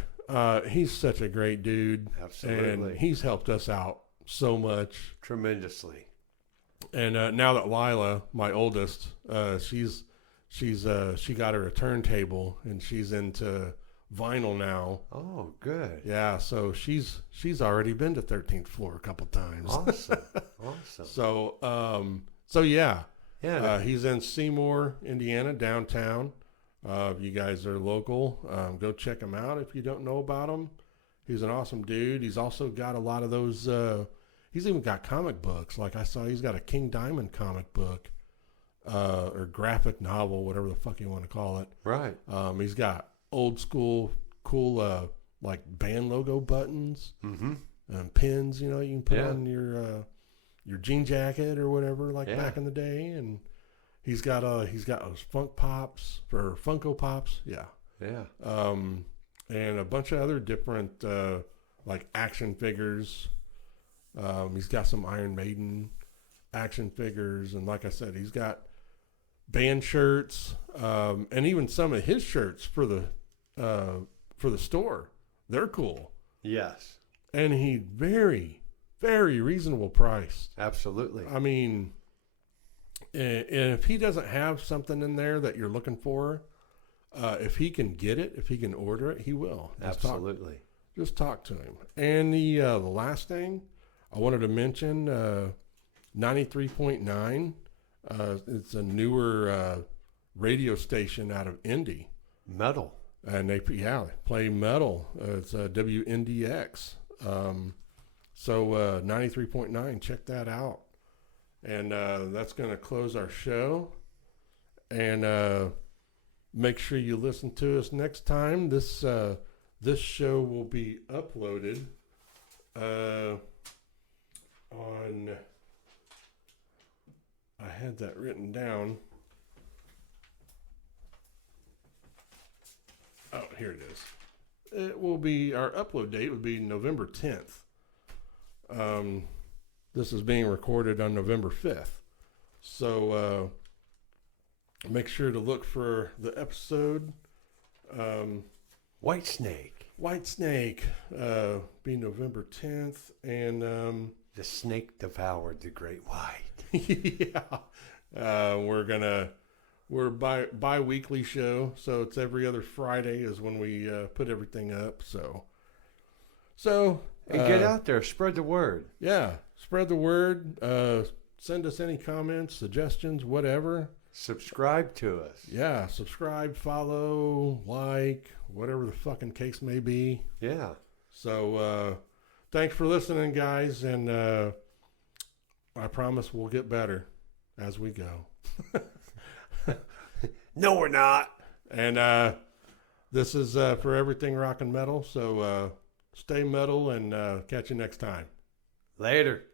He's such a great dude. Absolutely. And he's helped us out so much. Tremendously. And now that Lila, my oldest, she got her a turntable and she's into vinyl now. Oh, good. Yeah, so she's already been to 13th Floor a couple times. Awesome. Awesome. So yeah. Yeah. He's in Seymour, Indiana, downtown. If you guys are local, go check him out if you don't know about him. He's an awesome dude. He's also got a lot of those. He's even got comic books. Like I saw, he's got a King Diamond comic book or graphic novel, whatever the fuck you want to call it. Right. He's got old school, cool, like band logo buttons and pins. You can put on your jean jacket or whatever, like back in the day. And he's got those Funko Pops. Yeah. Yeah. And a bunch of other different like action figures. He's got some Iron Maiden action figures, and like I said, he's got band shirts, and even some of his shirts for the store. They're cool. Yes. And he very, very reasonable priced. Absolutely. I mean, and if he doesn't have something in there that you're looking for, if he can get it, if he can order it, he will. Absolutely. Just talk to him. And the last thing I wanted to mention, 93.9. It's a newer radio station out of Indy. Metal. And they play metal. It's WNDX. So 93.9, check that out. And that's going to close our show. And make sure you listen to us next time. This show will be uploaded on... I had that written down. Oh, here it is. It will be, our upload date would be November 10th. This is being recorded on November 5th. So make sure to look for the episode. Whitesnake be November 10th. And the snake devoured the great white. yeah. We're bi-weekly show, so it's every other Friday is when we put everything up. So And get out there, spread the word. Yeah, spread the word. Send us any comments, suggestions, whatever. Subscribe to us. Yeah, subscribe, follow, like, whatever the fucking case may be. Yeah. So thanks for listening, guys, and I promise we'll get better as we go. No, we're not. And This is for everything rock and metal. So stay metal and catch you next time. Later.